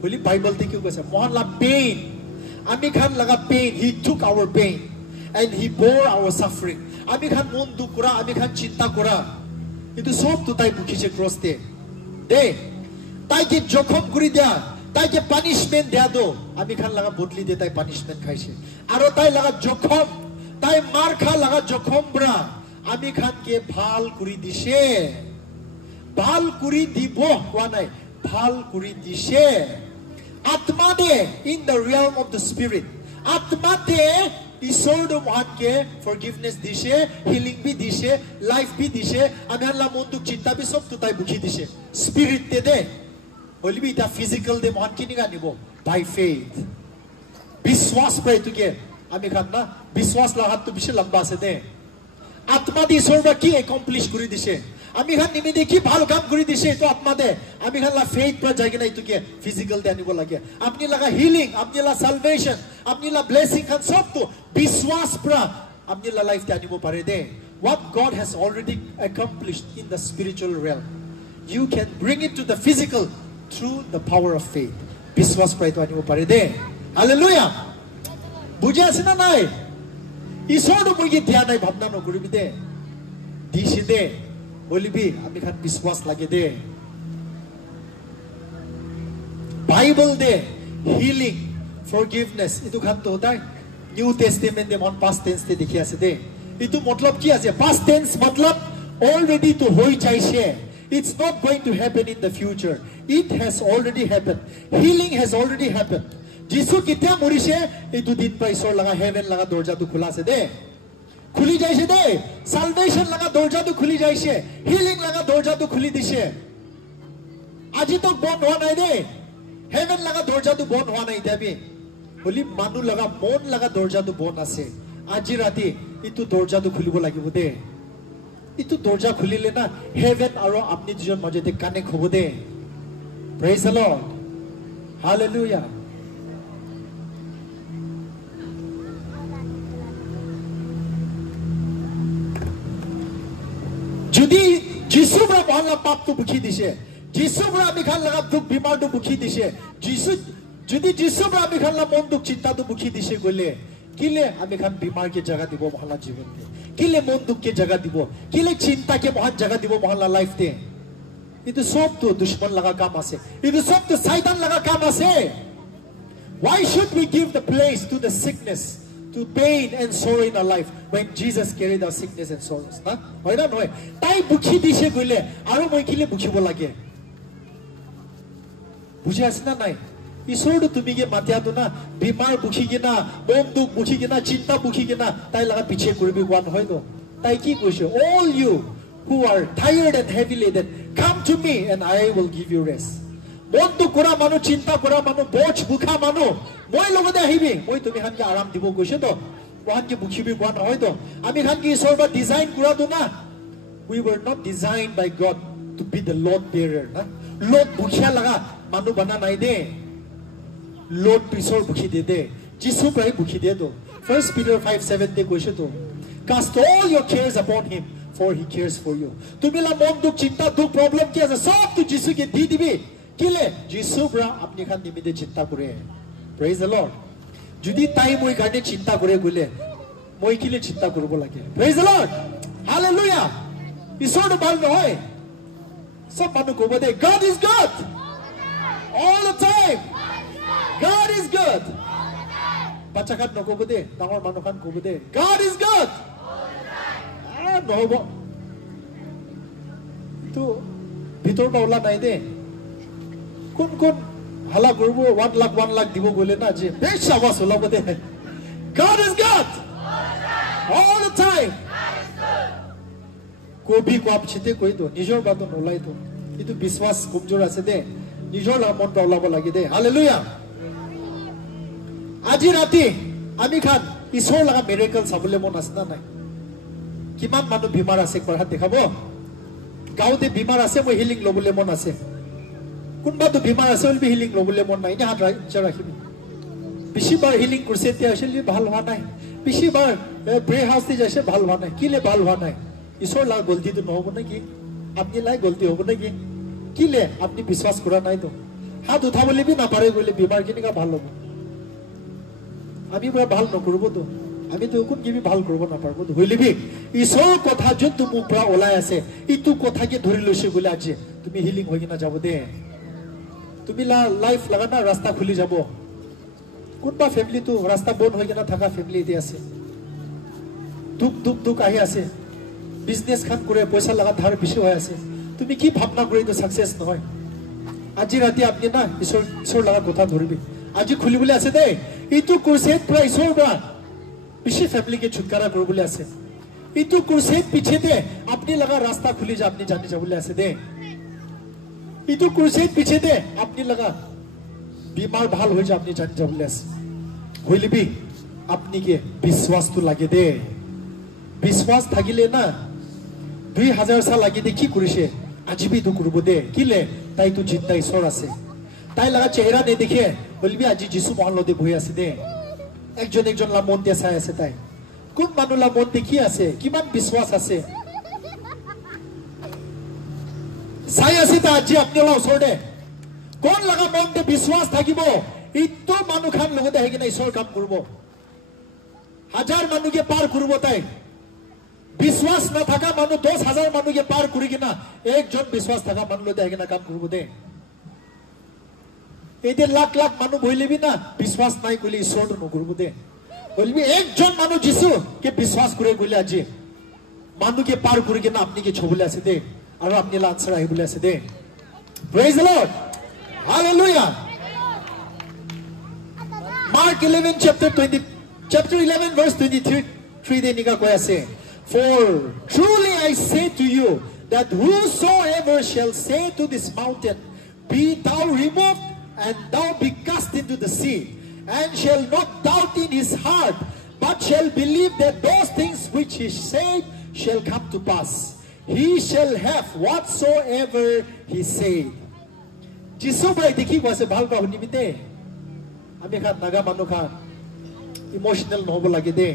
holi Bible te kyu kase mohalla pain ami khan laga pain. He took our pain and he bore our suffering. Ami khan mon dukh kora ami khan chinta kora itu sob to tai bukhise cross te de tai ke jokhom kuri dia tai ke punishment dia do ami khan laga bodli de tai punishment khaise aro tai laga jokhom tai mar kha laga jokhom bra ami khan ke bhal kuri dishe bhal kuri dibo wa nai bhal kuri dishe atma de in the realm of the spirit atma de Isor do mohan ke forgiveness dishe healing bhi dishe life bhi dishe ami han la mon dukh chinta bhi sob tutai bukhi dishe spirit te de holi bhi ta physical de mohan ki niga nibo by faith biswas pray to ke ami khan na biswas la hat to bishi lamba se de atma di Isor ba ki accomplish kuri dishe ami khan nimide ki bhal kam kuri dishe to atma de ami khan la faith pra jai na itu ke physical de anibo lage apni laga healing apni la salvation apni la blessing khan sob to biswas pra apni la life te anibo pare de what God has already accomplished in the spiritual realm you can bring it to the physical through the power of faith biswas pra to anibo pare de hallelujah bujha ase na nai Isor do mugi dhyan nai bhabna no kuri bi de দিছে দে বলিবি আমি খান বিশ্বাস লাগে দে Bible দে healing forgiveness ইটো খান তো তাই new testament দে মন past tense তে দেখি আছে দে ইটো মতলব কি আছে পাস্ট টেন্স মতলব already to hoi jaise it's not going to happen in the future it has already happened healing has already happened jisu kitia morise etu din pa isor laga heaven laga dorja tu khula ase de khuli jaise de salvation laga dorja tu khuli jaise healing laga dorja tu khuli dise aji to bon hoa nai de heaven laga dorja tu bon hoa nai debi boli manu laga mon laga dorja tu bon ase aji rati itu dorja tu khulibo lagibo de itu dorja khulile na heaven aro apni dujon majete connect hobo de praise the lord hallelujah jodi jisu bra bhala pap tu bukhi dise jisu bra ami khan laga duk bimar tu bukhi dise jisu jodi jisu bra ami khan la mon duk chinta tu bukhi dise gole kile ami khan bimar ke jaga dibo bhala jiban de kile mon duk ke jaga dibo kile chinta ke bahut jaga dibo bhala life de itu sob to dushman laga kam ase itu sob to satan laga kam ase why should we give the place to the sickness to pain and sorrow in our life when Jesus carried our sickness and sorrows na hoy na hoy tai bukhi dise gole aro moi kile bukhibo lage bujhe asna nai isor tumi ke matya to na bimar bukhi gina bom duk bukhi gina chinta bukhi gina tai laga piche koribi wan hoy to tai ki koise all you who are tired and heavy laden come to me and I will give you rest bom duk kora manu chinta kora manu boch bukha manu moi logode ahibi moi tumi han ke aram dibo koise to wan ke bukhibi wan hoy to ami han ki isor ba design kora to na we were not designed by God to be the load bearer na load bukhia laga manu bana nai de Lord pisor bukhi de de jisu prai bukhi de do 1 Peter 5:7 te koise to cast all your cares upon him for he cares for you tumi la mon duk chinta duk problem ki ase sob tu jisu ke di dibi kile jisu bra apni khan nimide chinta kore praise the Lord jodi tai moi garde chinta kore gole moi kile chinta korobo lage praise the Lord hallelujah isor do bal noy sob manu ko bode God is good all the time God is good. Bacha kan no kobo de, dangor manu kan kobo de. God is good. No bo. Tu bitor ba ola nai de. Kun hala korbo 1 lakh dibo gole na je. Besh awas ola bo de. God is good. All the time. Kobi ko ap chite koi to nijor ba to nolai to. Itu biswas komjor ase de. Nijor la mon ta ola bo lagi de. Hallelujah. আজি ৰাতি আমি খান ঈশ্বৰ লগা মিৰেকল চাবলৈ মন আছে না নাই কিমান মানুহ বিমাৰ আছে একবাৰ হাত দেখাব গাঁৱতে বিমাৰ আছে মই হিলিং লবলৈ মন আছে কোনবাটো বিমাৰ আছে বলি হিলিং লবলৈ মন নাই নে হাত ৰাখিবি বেছিবাৰ হিলিং কৰিছে এতিয়া আছিল ভাল হোৱা নাই বেছিবাৰ প্ৰে হাউচতে যাইছে ভাল হোৱা নাই কিলে ভাল হোৱা নাই ঈশ্বৰ লগা গলতিটো নহ'ব নেকি আপনি লাই গলতি হ'ব নেকি কিলে আপনি বিশ্বাস কৰা নাই তো হাত উঠাবলৈ বি নাপাৰে গ'লে বিমাৰ কেনেকুৱা ভাল হ'ব আমি বড় ভাল নকৰব তো আমি তো কোন কি ভাল কৰব না পাৰবো তো হইলিবি ঈশ্বৰ কথা যত মুখ পৰা ওলাই আছে ইটো কথা কে ধৰি লৈছে গলে আজি তুমি হিলিং হৈ কিনা যাব দে তুমি লাইফ লাগা না ৰাস্তা খুলি যাব কোনবা ফ্যামিলি তো ৰাস্তা বন্ধ হৈ কিনা থাকা ফ্যামিলি ইতে আছে দুখ আহি আছে বিজনেস খান কৰে পইচা লাগা ধাৰ বেছি হৈ আছে তুমি কি ভাবনা কৰি তো সাকসেস নহয় আজি ৰাতি আপনি না ঈশ্বৰ লাগা কথা ধৰিবি আজি খুলিবলৈ আছে দে ইটো কুৰছেত পৰা ঈশ্বৰ পৰা পিছে ফ্যামিলি কে ছুটকাৰা কৰিবলৈ আছে ইটো কুৰছেত পিছেতে আপনি লগা ৰাস্তা খুলি যা আপনি জানি যাবলৈ আছে দে ইটো কুৰছেত পিছেতে আপনি লগা বিমাৰ ভাল হৈ যা আপনি জানি যাবলৈ আছে হইলিবি আপনি কে বিশ্বাসটো লাগে দে বিশ্বাস থাকিলে না 2000 সাল লাগি দে কি কৰিছে আজি বি তো কৰিব দে কিলে তাই তো জিন্দা ঈশ্বৰ আছে তাই লগা চেহাৰা নে দেখে বলবি আজি যিশু মহল্লতে বহি আছে দে একজন লা মন দিয়ে চাই আছে তাই কোন মানুহ লা মন দেখি আছে কিমান বিশ্বাস আছে চাই আছে তা আজি আপনি লা ওচৰতে কোন লগা মনতে বিশ্বাস থাকিব ইটো মানুহ খান লগতে আহি কিনে ঈশ্বৰ কাম কৰিব হাজাৰ মানুহকে পাৰ কৰিব তাই বিশ্বাস নাথাকা মানুহ 10,000 মানুহকে পাৰ কৰি কিনা একজন বিশ্বাস থকা মানুহলৈ আহি কিনা কাম কৰিব দে এতিয়া লাখ লাখ মানুহ বহিলেবি না বিশ্বাস নাই কইলে ঈশ্বৰটো নকৰিব দে বলবি একজন মানুহ যিশুকে বিশ্বাস কৰে কইলে আজি মানুহকে পাৰ কৰি কিনা আপনি কি ছবলে আছে দে আৰু আপনি লাঞ্চাৰ আহিবলে আছে দে praise the lord hallelujah Mark 11 chapter 11 verse 23 de nika koi ase for truly I say to you that whosoever shall say to this mountain be thou removed and thou be cast into the sea and shall not doubt in his heart but shall believe that those things which he said shall come to pass he shall have whatsoever he said jisu bhai dekhi koise bhal pa huni bite আমি খান নাগা মানুহ খান emotional নহব লাগে দে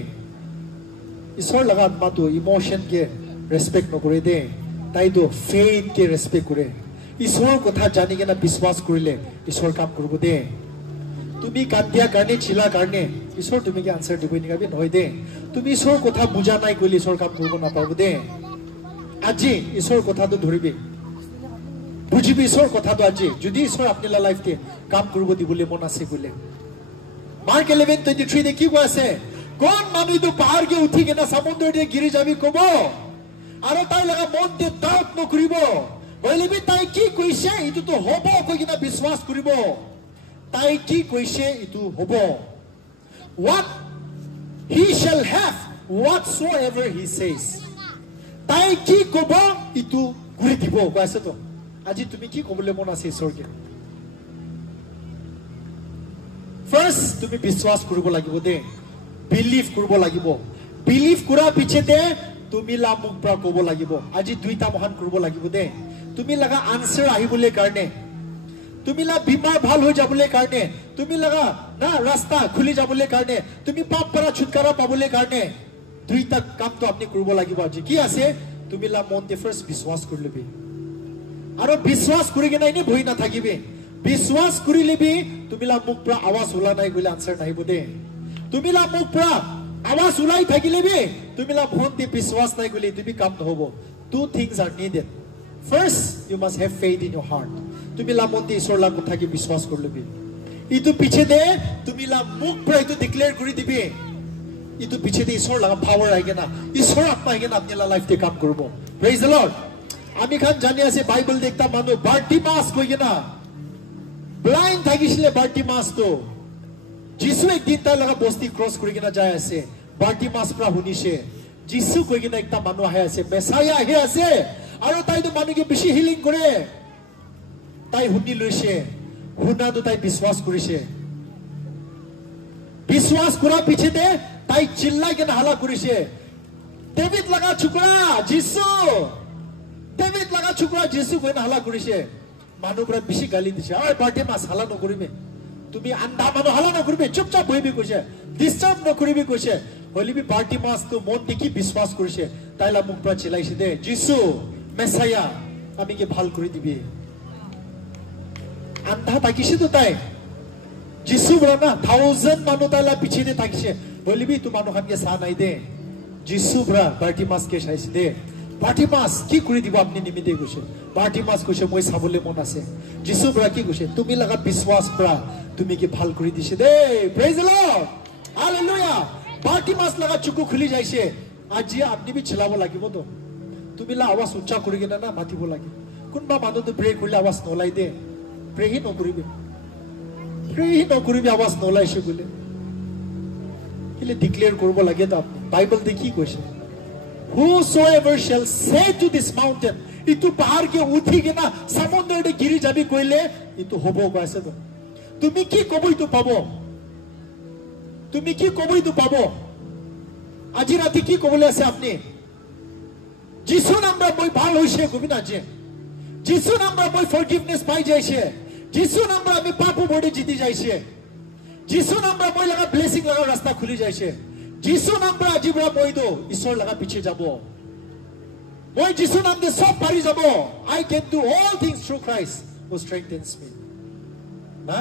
ঈশ্বৰ লগা আত্মাটো emotion কে ৰেসপেক্ট নকৰে দে তাইতো faith কে ৰেসপেক্ট কৰে ঈশ্বৰৰ কথা জানি কিনা বিশ্বাস কৰিলে ঈশ্বৰ কাম কৰিব দে তুমি কান্দিয়া কাৰণে চিলা কাৰণে ঈশ্বৰ তুমি কি আনসাৰ দিব নিগাবি নহয় দে তুমি ঈশ্বৰৰ কথা বুজা নাই কইলে ঈশ্বৰ কাম কৰিব নাপাব দে আজি ঈশ্বৰৰ কথাটো ধৰিবি বুজিবি ঈশ্বৰৰ কথাটো আজি যদি ঈশ্বৰ আপোনাৰ লাইফতে কাম কৰিব দিবলে মন আছে কইলে Mark 11:23 de ki koise kon manu tu pahar ke uthi ke na samudro de giri jabi kobo aro tai laga mon de doubt no koribo boile bi tai ki koise itu to hobo koi kina বিশ্বাস koribo tai ki koise itu hobo what he shall have whatsoever he says tai ki kobo itu kuri dibo koise to aji tumi ki kobole mon ase sorge First, তুমি বিশ্বাস কৰিব লাগিব they believe কৰিব লাগিব believe কৰা পিছতে তুমি লা মুখ পৰা ক'ব লাগিব আজি দুইটা মহান কৰিব লাগিব দে তুমি লগা আনসাৰ আহিবলৈ কাৰণে তুমি লা বিমাৰ ভাল হৈ যাবলৈ কাৰণে তুমি লগা না ৰাস্তা খুলি যাবলৈ কাৰণে তুমি পাপ পৰা ছুটকাৰা পাবলৈ কাৰণে দুইটা কামটো আপুনি কৰিব লাগিব আজি কি আছে তুমি লা মনতে ফাৰ্স্ট বিশ্বাস কৰি লবি আৰু বিশ্বাস কৰি কিনে এনে ভয় নাথাকিবি বিশ্বাস কৰিলেবি তুমিলা মুখ পৰা আৱাজ ওলা নাই গলে আনসাৰ নাহিব দে তুমিলা মুখ পৰা আৱাজ ওলাই থাকিলেবি তুমিলা ভন্তি বিশ্বাস নাই গলে তুমি কাম নহব two things are needed first you must have faith in your heart তুমিলা মনতে ঈশ্বৰ লা কথা কি বিশ্বাস কৰিলেবি ইটো পিছে দে তুমিলা মুখ পৰা ইটো ডিক্লেয়াৰ কৰি দিবি ইটো পিছে দে ঈশ্বৰ লা পাৱাৰ আইগে না ঈশ্বৰ আত্মা আইগে না আপনিলা লাইফতে কাম কৰিব প্ৰেজ দ্য লৰ্ড আমি খান জানি আছে বাইবেল দেখতা মানুহ বাৰ্টিমাস কইগে না Blind থাকিছিলে বাৰ্টিমাস তো যিশু একদিন তাৰ লগা বস্তি ক্ৰস কৰি কিনা যায় আছে বাৰ্টিমাস পৰা শুনিছে যিশু কৈ কিনা একটা মানুহ আহে আছে মেসায়া আহে আছে আৰু তাইতো মানুহকে বেছি হিলিং কৰে তাই শুনি লৈছে শুনাটো তাই বিশ্বাস কৰিছে বিশ্বাস কৰাৰ পিছতে তাই চিল্লাই কিনা হালা কৰিছে ডেভিড লগা ছুকৰা যিশু ডেভিড লগা ছুকৰা যিশু কৈ হালা কৰিছে মানুহরা বেশি গালি দিছে আর বার্টিমাস হালা নকরিবে তুমি আন্ধা মানুষ হালা নকরিবে চুপচাপ বইবি কইছে ডিস্টার্ব নকরিবি কইছে হলিবি বার্টিমাস তো মন দেখি বিশ্বাস করিছে তাইলা মুখ পৰা চিলাইছে দে যিশু মেসায়া আমি কি ভাল কৰি দিবি আন্ধা থাকিছে তো তাই যিশু বলা না 1000 মানুহ তাইলা পিছনে থাকিছে হলিবি তো মানুহ খানকে সা নাই দে যিশু বলা বার্টিমাস কে চাইছে দে বাৰ্টিমাস কি কৰি দিব আপনি নিমিতে কৈছে বাৰ্টিমাস কৈছে মই চাবলে মন আছে যিশু বৰা কি কৈছে তুমি লগা বিশ্বাস পৰা তুমি কি ভাল কৰি দিছে দে প্ৰেজ দ্য লৰ্ড হালেলুয়া বাৰ্টিমাস লগা চুকু খুলি যাইছে আজি আপনি বি চিলাব লাগিব তো তুমি লা আৱাজ উচ্চা কৰি কিনা না মাতিব লাগে কোনবা মানুহটো প্ৰে কৰিলে আৱাজ নলাই দে প্ৰেহি নকৰিবি আৱাজ নলাইছে বোলে কিলে ডিক্লেয়াৰ কৰিব লাগে তো আপনি বাইবেল দেখি কৈছে Whosoever shall say to this mountain, itu pahar ke uthi ke na samudro de giri jabi koile, itu hobo koise to. Tumi ki kobo itu pabo. Tumi ki kobo itu pabo. Aji rati ki kobole ase apni. Jisu namra moi bhal hoise kobi na je. Jisu namra moi forgiveness pai jaise. Jisu namra ami papu bodi jiti jaise. Jisu namra moi laga blessing laga rasta khuli jaise. যিশু নাম পৰা আজি পৰা মই দো ঈশ্বৰ লগা পিছে যাব মই যিশু নাম দে সব পাৰি যাব I can do all things through Christ who strengthens me না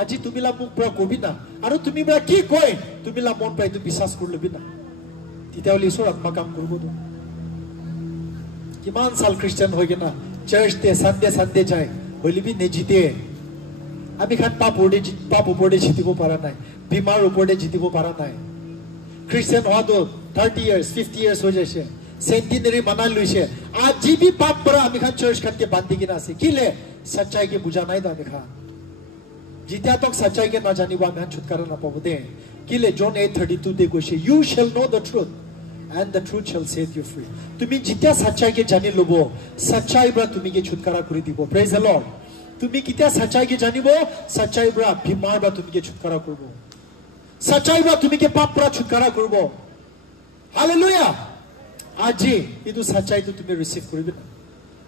আজি তুমিলা মুখ পৰা কবি না আৰু তুমি পৰা কি কয় তুমিলা মন পৰা এইটো বিশ্বাস কৰি লবি না তেতিয়াহ'লে ঈশ্বৰ আত্মা কাম কৰিবতো কিমান সাল খ্ৰীষ্টিয়ান হৈ কিনা চাৰ্চতে সানডে যায় হলিবি নেজিতে আমি খান পাপ ওপৰতে জিতিব পৰা নাই বিমাৰ ওপৰতে জিতিব পৰা নাই খ্ৰীষ্টিয়ান হোৱাটো 30 years 50 years হৈ যাইছে सेंटिनरी मना लुइसे आज भी पाप पर आमी खान चर्च खान के बांधी की ना से किले सच्चाई के बुझा नहीं दामी खान जितना तक सच्चाई के ना जानी वो आमी छुटकारा ना पाओ दे किले जॉन 8:32 दे कोशे you shall know the truth and the truth shall set you free तुम्ही जितना सच्चाई के जानी लोबो सच्चाई बरा तुम्ही के छुटकारा करी दीबो praise the Lord तुम्ही कितना सच्चाई के जानी बो सच्चाई बरा बीमार बरा तुम्ही के छुटकारा करबो सच्चाई बरा तुम्ही के पाप बरा छुटकारा करबो हालेलुया आज ये सच्चाई तो तुम्हें रिसीव करिबे ना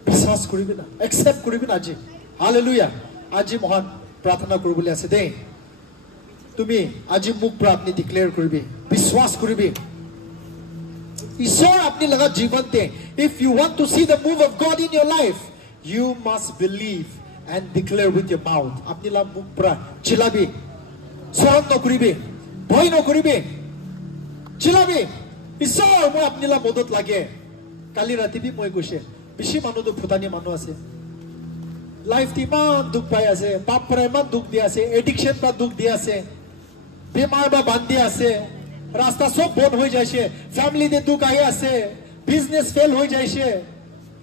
विश्वास करिबे ना एक्सेप्ट करिबे ना आज हालेलुया आज महान प्रार्थना करबले আছে দে তুমি आज মুখ पर আপনি ডিক্লেয়ার করিবে विश्वास करिबे ईश्वर अपनी लगा जीवन दे if you want to see the move of God in your life you must believe and declare with your mouth अपनी ला मुख पर चिल्लाबे शरम न करिबे भय न करिबे चिल्लाबे ঈশ্বৰ মই আপনিলা মদত লাগে কালি ৰাতি বি মই কৈছে বেছি মানুহ তো ফুটানি মানুহ আছে লাইফ ইমান দুখ পাই আছে পাপ পৰা ইমান দুখ দি আছে এডিকশন পৰা দুখ দি আছে বেমাৰ বা বান্ধি আছে ৰাস্তা সব বন্ধ হৈ যাইছে ফ্যামিলি দে দুখ আহি আছে বিজনেস ফেল হৈ যাইছে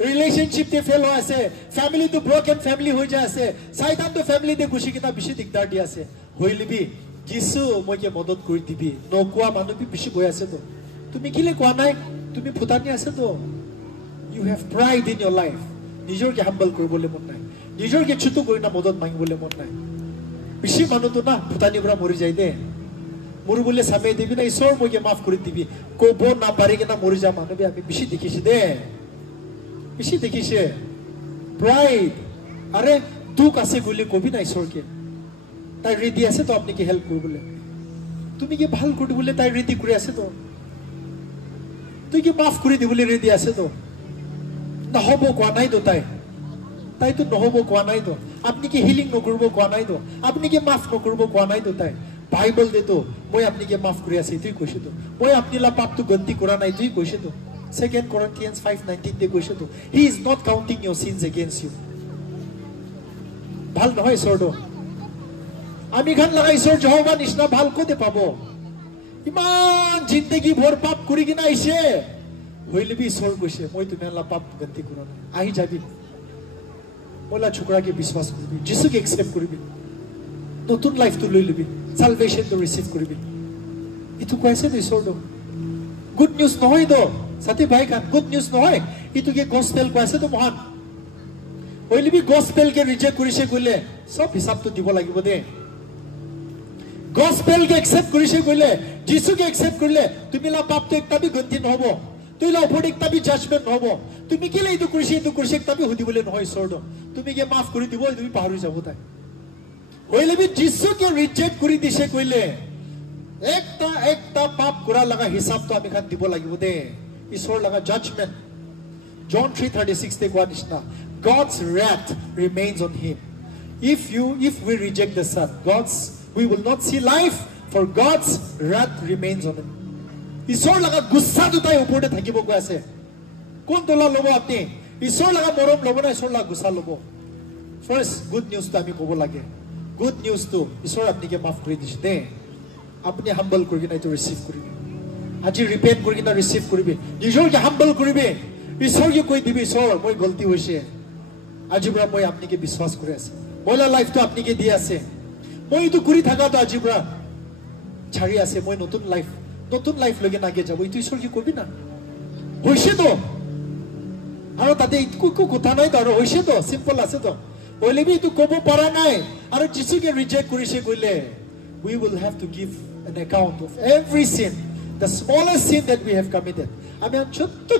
রিলেশনশিপ তে ফেল হৈ আছে ফ্যামিলি তো ব্রোকেন ফ্যামিলি হৈ যায় আছে শয়তান তো ফ্যামিলি দে গুছি কিনা বেছি দিগদাৰ দি আছে হইলিবি যিসু মইকে মদত কৰি দিবি নকুয়া মানুহ বি বেছি গৈ আছে তো তুমি কিলে কোৱা নাই তুমি ফুটানি আছে তো you have pride in your life নিজৰ কে হাম্বল কৰিবলে মন নাই নিজৰ কে ছুটু কৰি না মদত মাগিবলে মন নাই বেছি মানুহ তো না ফুটানি পৰা মৰি যায় দে মৰু বলে সামে দিবি না ঈশ্বৰ মইকে মাফ কৰি দিবি কব না পাৰি কিনা মৰি যা মানুহ আমি বেছি দেখিছে দে বেছি দেখিছে pride আৰে দুখ আছে গলে কবি না ঈশ্বৰকে তাই ৰেডি আছে তো আপনি কি হেল্প কৰিবলে তুমি কি ভাল কৰি দিবলে তাই ৰেডি কৰি আছে তো তুই কি মাফ কৰি দিবলে ৰেডি আছে তো নহব কোৱা নাই তো তাই তো নহব কোৱা নাই তো আপনি কি হিলিং নকৰিব কোৱা নাই তো আপনি কি মাফ নকৰিব কোৱা নাই তো তাই বাইবেল দে তো মই আপনি কি মাফ কৰি আছে তুই কৈছে তো মই আপনিলা পাপটো গন্তি কৰা নাই তুই কৈছে তো 2 Corinthians 5:19 দে কৈছে তো he is not counting your sins against you ভাল নহয় সৰটো আমি খান লগাই ঈশ্বৰ যহোবা নিচিনা ভাল কোতে পাব ইমান জিন্দগি ভৰ পাপ কৰি কিনা আইছে হইলেবি ঈশ্বৰ কৈছে মই তোমালা পাপ গন্তি কৰা নাই আহি যাবি মোলা ছোকৰাকে বিশ্বাস কৰিবি যিশুকে একসেপ্ট কৰিবি নতুন লাইফটো লৈ লবি সালভেশনটো ৰিসিভ কৰিবি ইটো কৈছে তো ঈশ্বৰটো গুড নিউজ নহয় তো সাথী ভাই খান গুড নিউজ নহয় ইটো কি গস্পেল কৈছে তো মহান হইলেবি গস্পেল কে ৰিজেক্ট কৰিছে কইলে সব হিসাবটো দিব লাগিব দে गॉस्पेल के एक्सेप्ट करिसे কইলে যিশুকে एक्सेप्ट কৰিলে তুমিলা পাপটো একটা বি গন্তি নহব তুইলা ওপৰত একটা বি জাজমেন্ট নহব তুমি কিলে ইটো কৰিছে একটা বি হদিবলে নহয় সৰটো তুমি কি মাফ কৰি দিব তুমি পাহৰি যাব তাই হইলে বি যিশুকে ৰিজেক্ট কৰি দিছে কইলে একটা পাপ কৰা লাগা হিসাবটো আমি খান দিব লাগিব দে ঈশ্বৰ লাগা জাজমেন্ট John 3:36 তে কোৱা নিচিনা God's wrath remains on him if we reject the son we will not see life for God's wrath remains on him ঈশ্বৰ লাগা গুচ্ছা দুটাই ওপৰতে থাকিব গৈ আছে কোন তোলা লব আপনি ঈশ্বৰ লাগা মৰম লব না ঈশ্বৰ লাগা গুচ্ছা লব ফাৰ্স্ট গুড নিউজ তো আমি কব লাগে গুড নিউজ তো ঈশ্বৰ আপনিকে মাফ কৰি দিছে দে আপনি হাম্বল কৰি কিনা তো ৰিসিভ কৰিবি আজি ৰিপেন্ট কৰি কিনা ৰিসিভ কৰিবি নিজৰকে হাম্বল কৰিবি ঈশ্বৰকে কৈ দিবি ঈশ্বৰ মই গলতি হৈছে আজি পৰা মই আপনিকে বিশ্বাস কৰি আছে মইলা লাইফ তো আপনিকে দি আছে মই তো কৰি থাকা তো আজি পৰা ছাড়ি আছে মই নতুন লাইফ লগে নাগে যাব ইটো ঈশ্বৰ কি কবি না হৈছে তো আৰু তাতে একো কথা নাই তো আৰু হৈছে তো সিম্পল আছে তো হইলেবি ইটো কব পৰা নাই আৰু যিশুকে ৰিজেক্ট কৰিছে কইলে we will have to give an account of every sin the smallest sin that we have committed আমি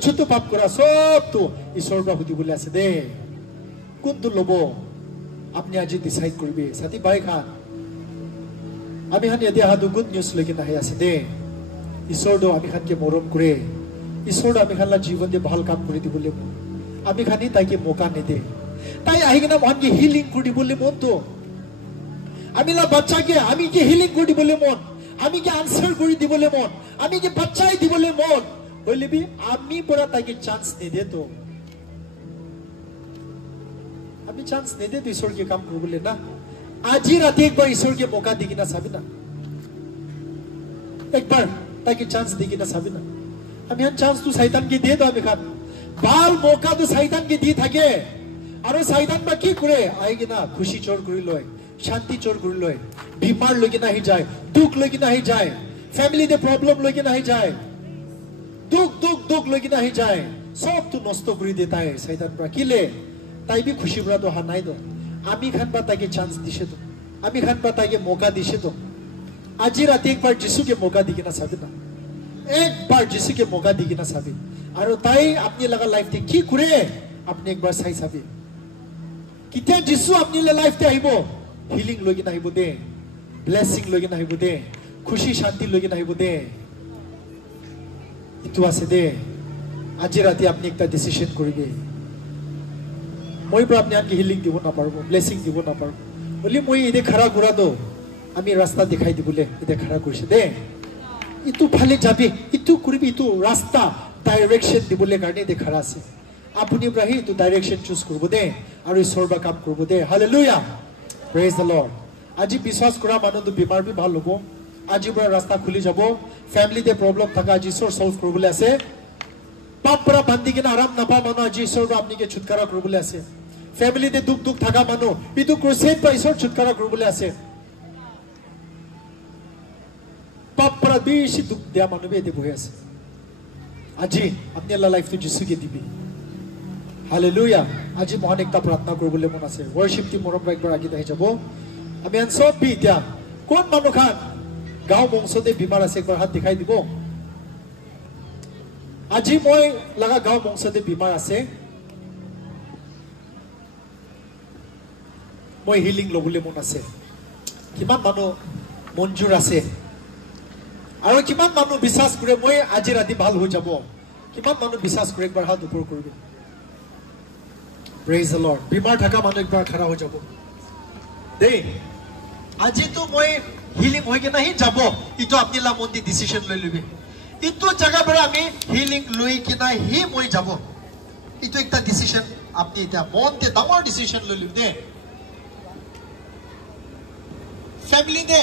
ছোট পাপ কৰা সব তো ঈশ্বৰ পৰা হুদিবলে আছে দে কোনটো লব আপনি আজি ডিসাইড কৰিবি সাথী ভাই খান আমি হান ইয়াতে হাদু গুড নিউজ লৈকে নাহি আছে দে ঈশ্বৰটো আমি খানকে মৰম কৰে ঈশ্বৰটো আমি খানলা জীৱন দে ভাল কাম কৰি দিবলে আমি খানি তাইকে মৌকা নেদে তাই আহি কিনা মনকে হিলিং কৰি দিবলে মন তো আমিলা বাচ্চাকে আমি কি হিলিং কৰি দিবলে মন আমি কি আনসাৰ কৰি দিবলে মন আমি কি বাচ্চাই দিবলৈ মন হইলে বি আমি পৰা তাকে চান্স নিদে তো আমি চান্স নিদে তো ঈশ্বৰ के काम কৰিবলৈ না আজি রাতে একবার ঈশ্বর के मौका দিকি না চাবি না একবার তাকে চান্স দিকি না চাবি না আমি হান চান্স তো শয়তান के दे दो আমি খান বাল मौका তো শয়তান के দি থাকে আৰু শয়তান বা কি কৰে আইগে না খুশি চোৰ কৰি লয় শান্তি চোৰ কৰি লয় बीमार লগে নাহি যায় দুখ লগে নাহি যায় फैमिली दे प्रॉब्लम लगे नहीं जाए दुख दुख दुख लगे नहीं जाए सब तो नष्ट कर देता है शैतान पर किले ताई भी खुशी बरा तो हानाई दो आमी खान बा ताके चांस दिशे तो आमी खान बा ताके मौका दिशे तो आज रात एक बार जिसु के मौका दिखे ना साबि ना एक बार जिसु के मौका दिखे ना साबि और ताई अपनी लगा लाइफ ते की करे अपने एक बार सही साबि किते जिसु अपनी लाइफ ते आइबो हीलिंग लगे ना आइबो दे ब्लेसिंग लगे ना आइबो दे खुशी शांति लगे नहीं बोदे इतु आसे दे आज राति अपनी एक डिसीजन करिबे মই পৰা আপনি আনকি হিলিং দিব না পাৰবো ব্লেসিং দিব না পাৰবো বলি মই এদে খৰা গুৰা দো আমি ৰাস্তা দেখাই দিবলে এদে খৰা কৰিছে দে ইতু ফালে যাবি ইতু কৰিবি ইতু ৰাস্তা ডাইৰেকশন দিবলে কাৰণে দে খৰা আছে আপুনি পৰা হি ইতু ডাইৰেকশন চুজ কৰিব দে আৰু ঈশ্বৰ বা কাম কৰিব দে হালেলুয়া প্ৰেজ দ্য লৰ্ড আজি বিশ্বাস কৰা মানুহ তো বিমাৰ বি ভাল হ'ব আজি পৰা ৰাস্তা খুলি যাব ফ্যামিলি দে প্ৰবলেম থাকা আজি ঈশ্বৰ সলভ কৰিবলৈ আছে পাপ পৰা বান্ধি কিনে আৰাম নাপা মানুহ আজি ঈশ্বৰ আপনিকে ছুটকাৰা কৰিবলৈ আছে ফ্যামিলি দে দুখ দুখ থাকা মানুহ ইটো ক্ৰুছেড পৰা ঈশ্বৰ ছুটকাৰা কৰিবলৈ আছে পাপ পৰা বেছি দুখ দিয়া মানুহ বে বহি আছে আজি আপনি আল্লাহ লাইফ তো যিশুকে দিবি হালেলুয়া আজি মহান একটা প্ৰাৰ্থনা কৰিবলৈ মন আছে ওয়াৰ্শিপ টি মৰম একবাৰ আগি আহি যাব আমি আন সব বি এতিয়া কোন মানুহ খান गाँव बंशते बीमार আছে একবার হাত দেখাই দিব আজি মই লাগা গাঁও বংশতে बीमार আছে মই হিলিং লবলে মন আছে কিমান মানুহ মঞ্জুৰ আছে আৰু কিমান মানুহ বিশ্বাস কৰে মই আজি ৰাতি ভাল হৈ যাব কিমান মানুহ বিশ্বাস কৰে একবাৰ হাত ওপৰ কৰিব প্ৰেজ দ্য লৰ্ড बीमार থাকা মানুহ একবাৰ খৰা হৈ যাব দেই আজি তো মই হিলিং হৈ কে নাহি যাব ইটো আপনি লা মন্দি ডিসিশন লৈ লবি ইটো জায়গা পৰা আমি হিলিং লৈ কি না হি মই যাব ইটো একটা ডিসিশন আপনি এটা মনতে ডাঙৰ ডিসিশন লৈ লবি দে ফ্যামিলি দে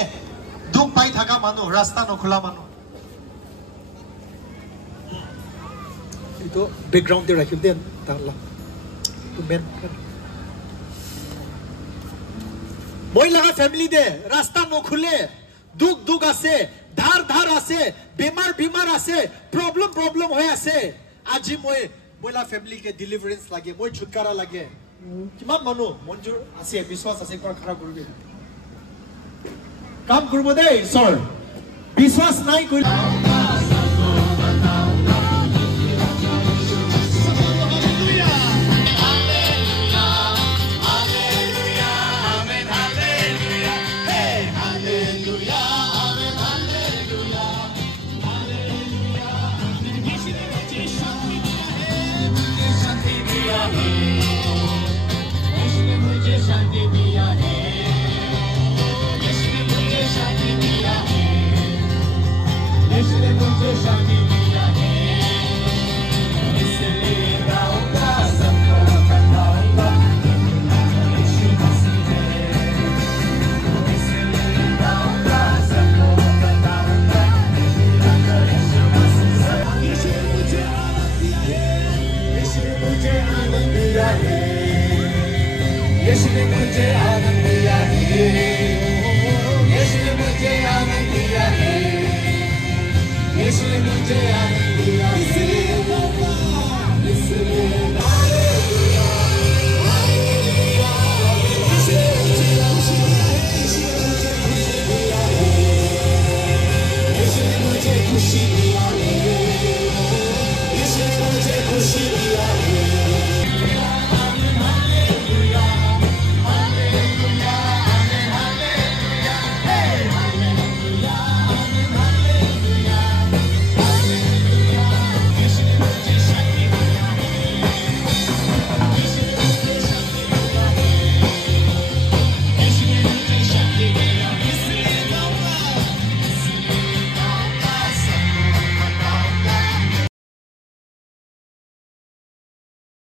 দুখ পাই থাকা মানুহ ৰাস্তা নখোলা মানুহ ইটো ব্যাকগ্ৰাউন্ড দে ৰাখিব দে তাহলা তো মেন মই লাগা ফ্যামিলি দে রাস্তা নখুলে দুখ দুখ আছে ধার ধার আছে বেমার আছে প্রবলেম হয়ে আছে আজি মইলা ফ্যামিলি কে ডেলিভারেন্স লাগে মই ছুটকারা লাগে কিমান মানুহ মঞ্জুৰ আছে বিশ্বাস আছে কোন খৰা কৰিবে কাম কৰিব দে ঈশ্বৰ বিশ্বাস নাই কৰি Yes,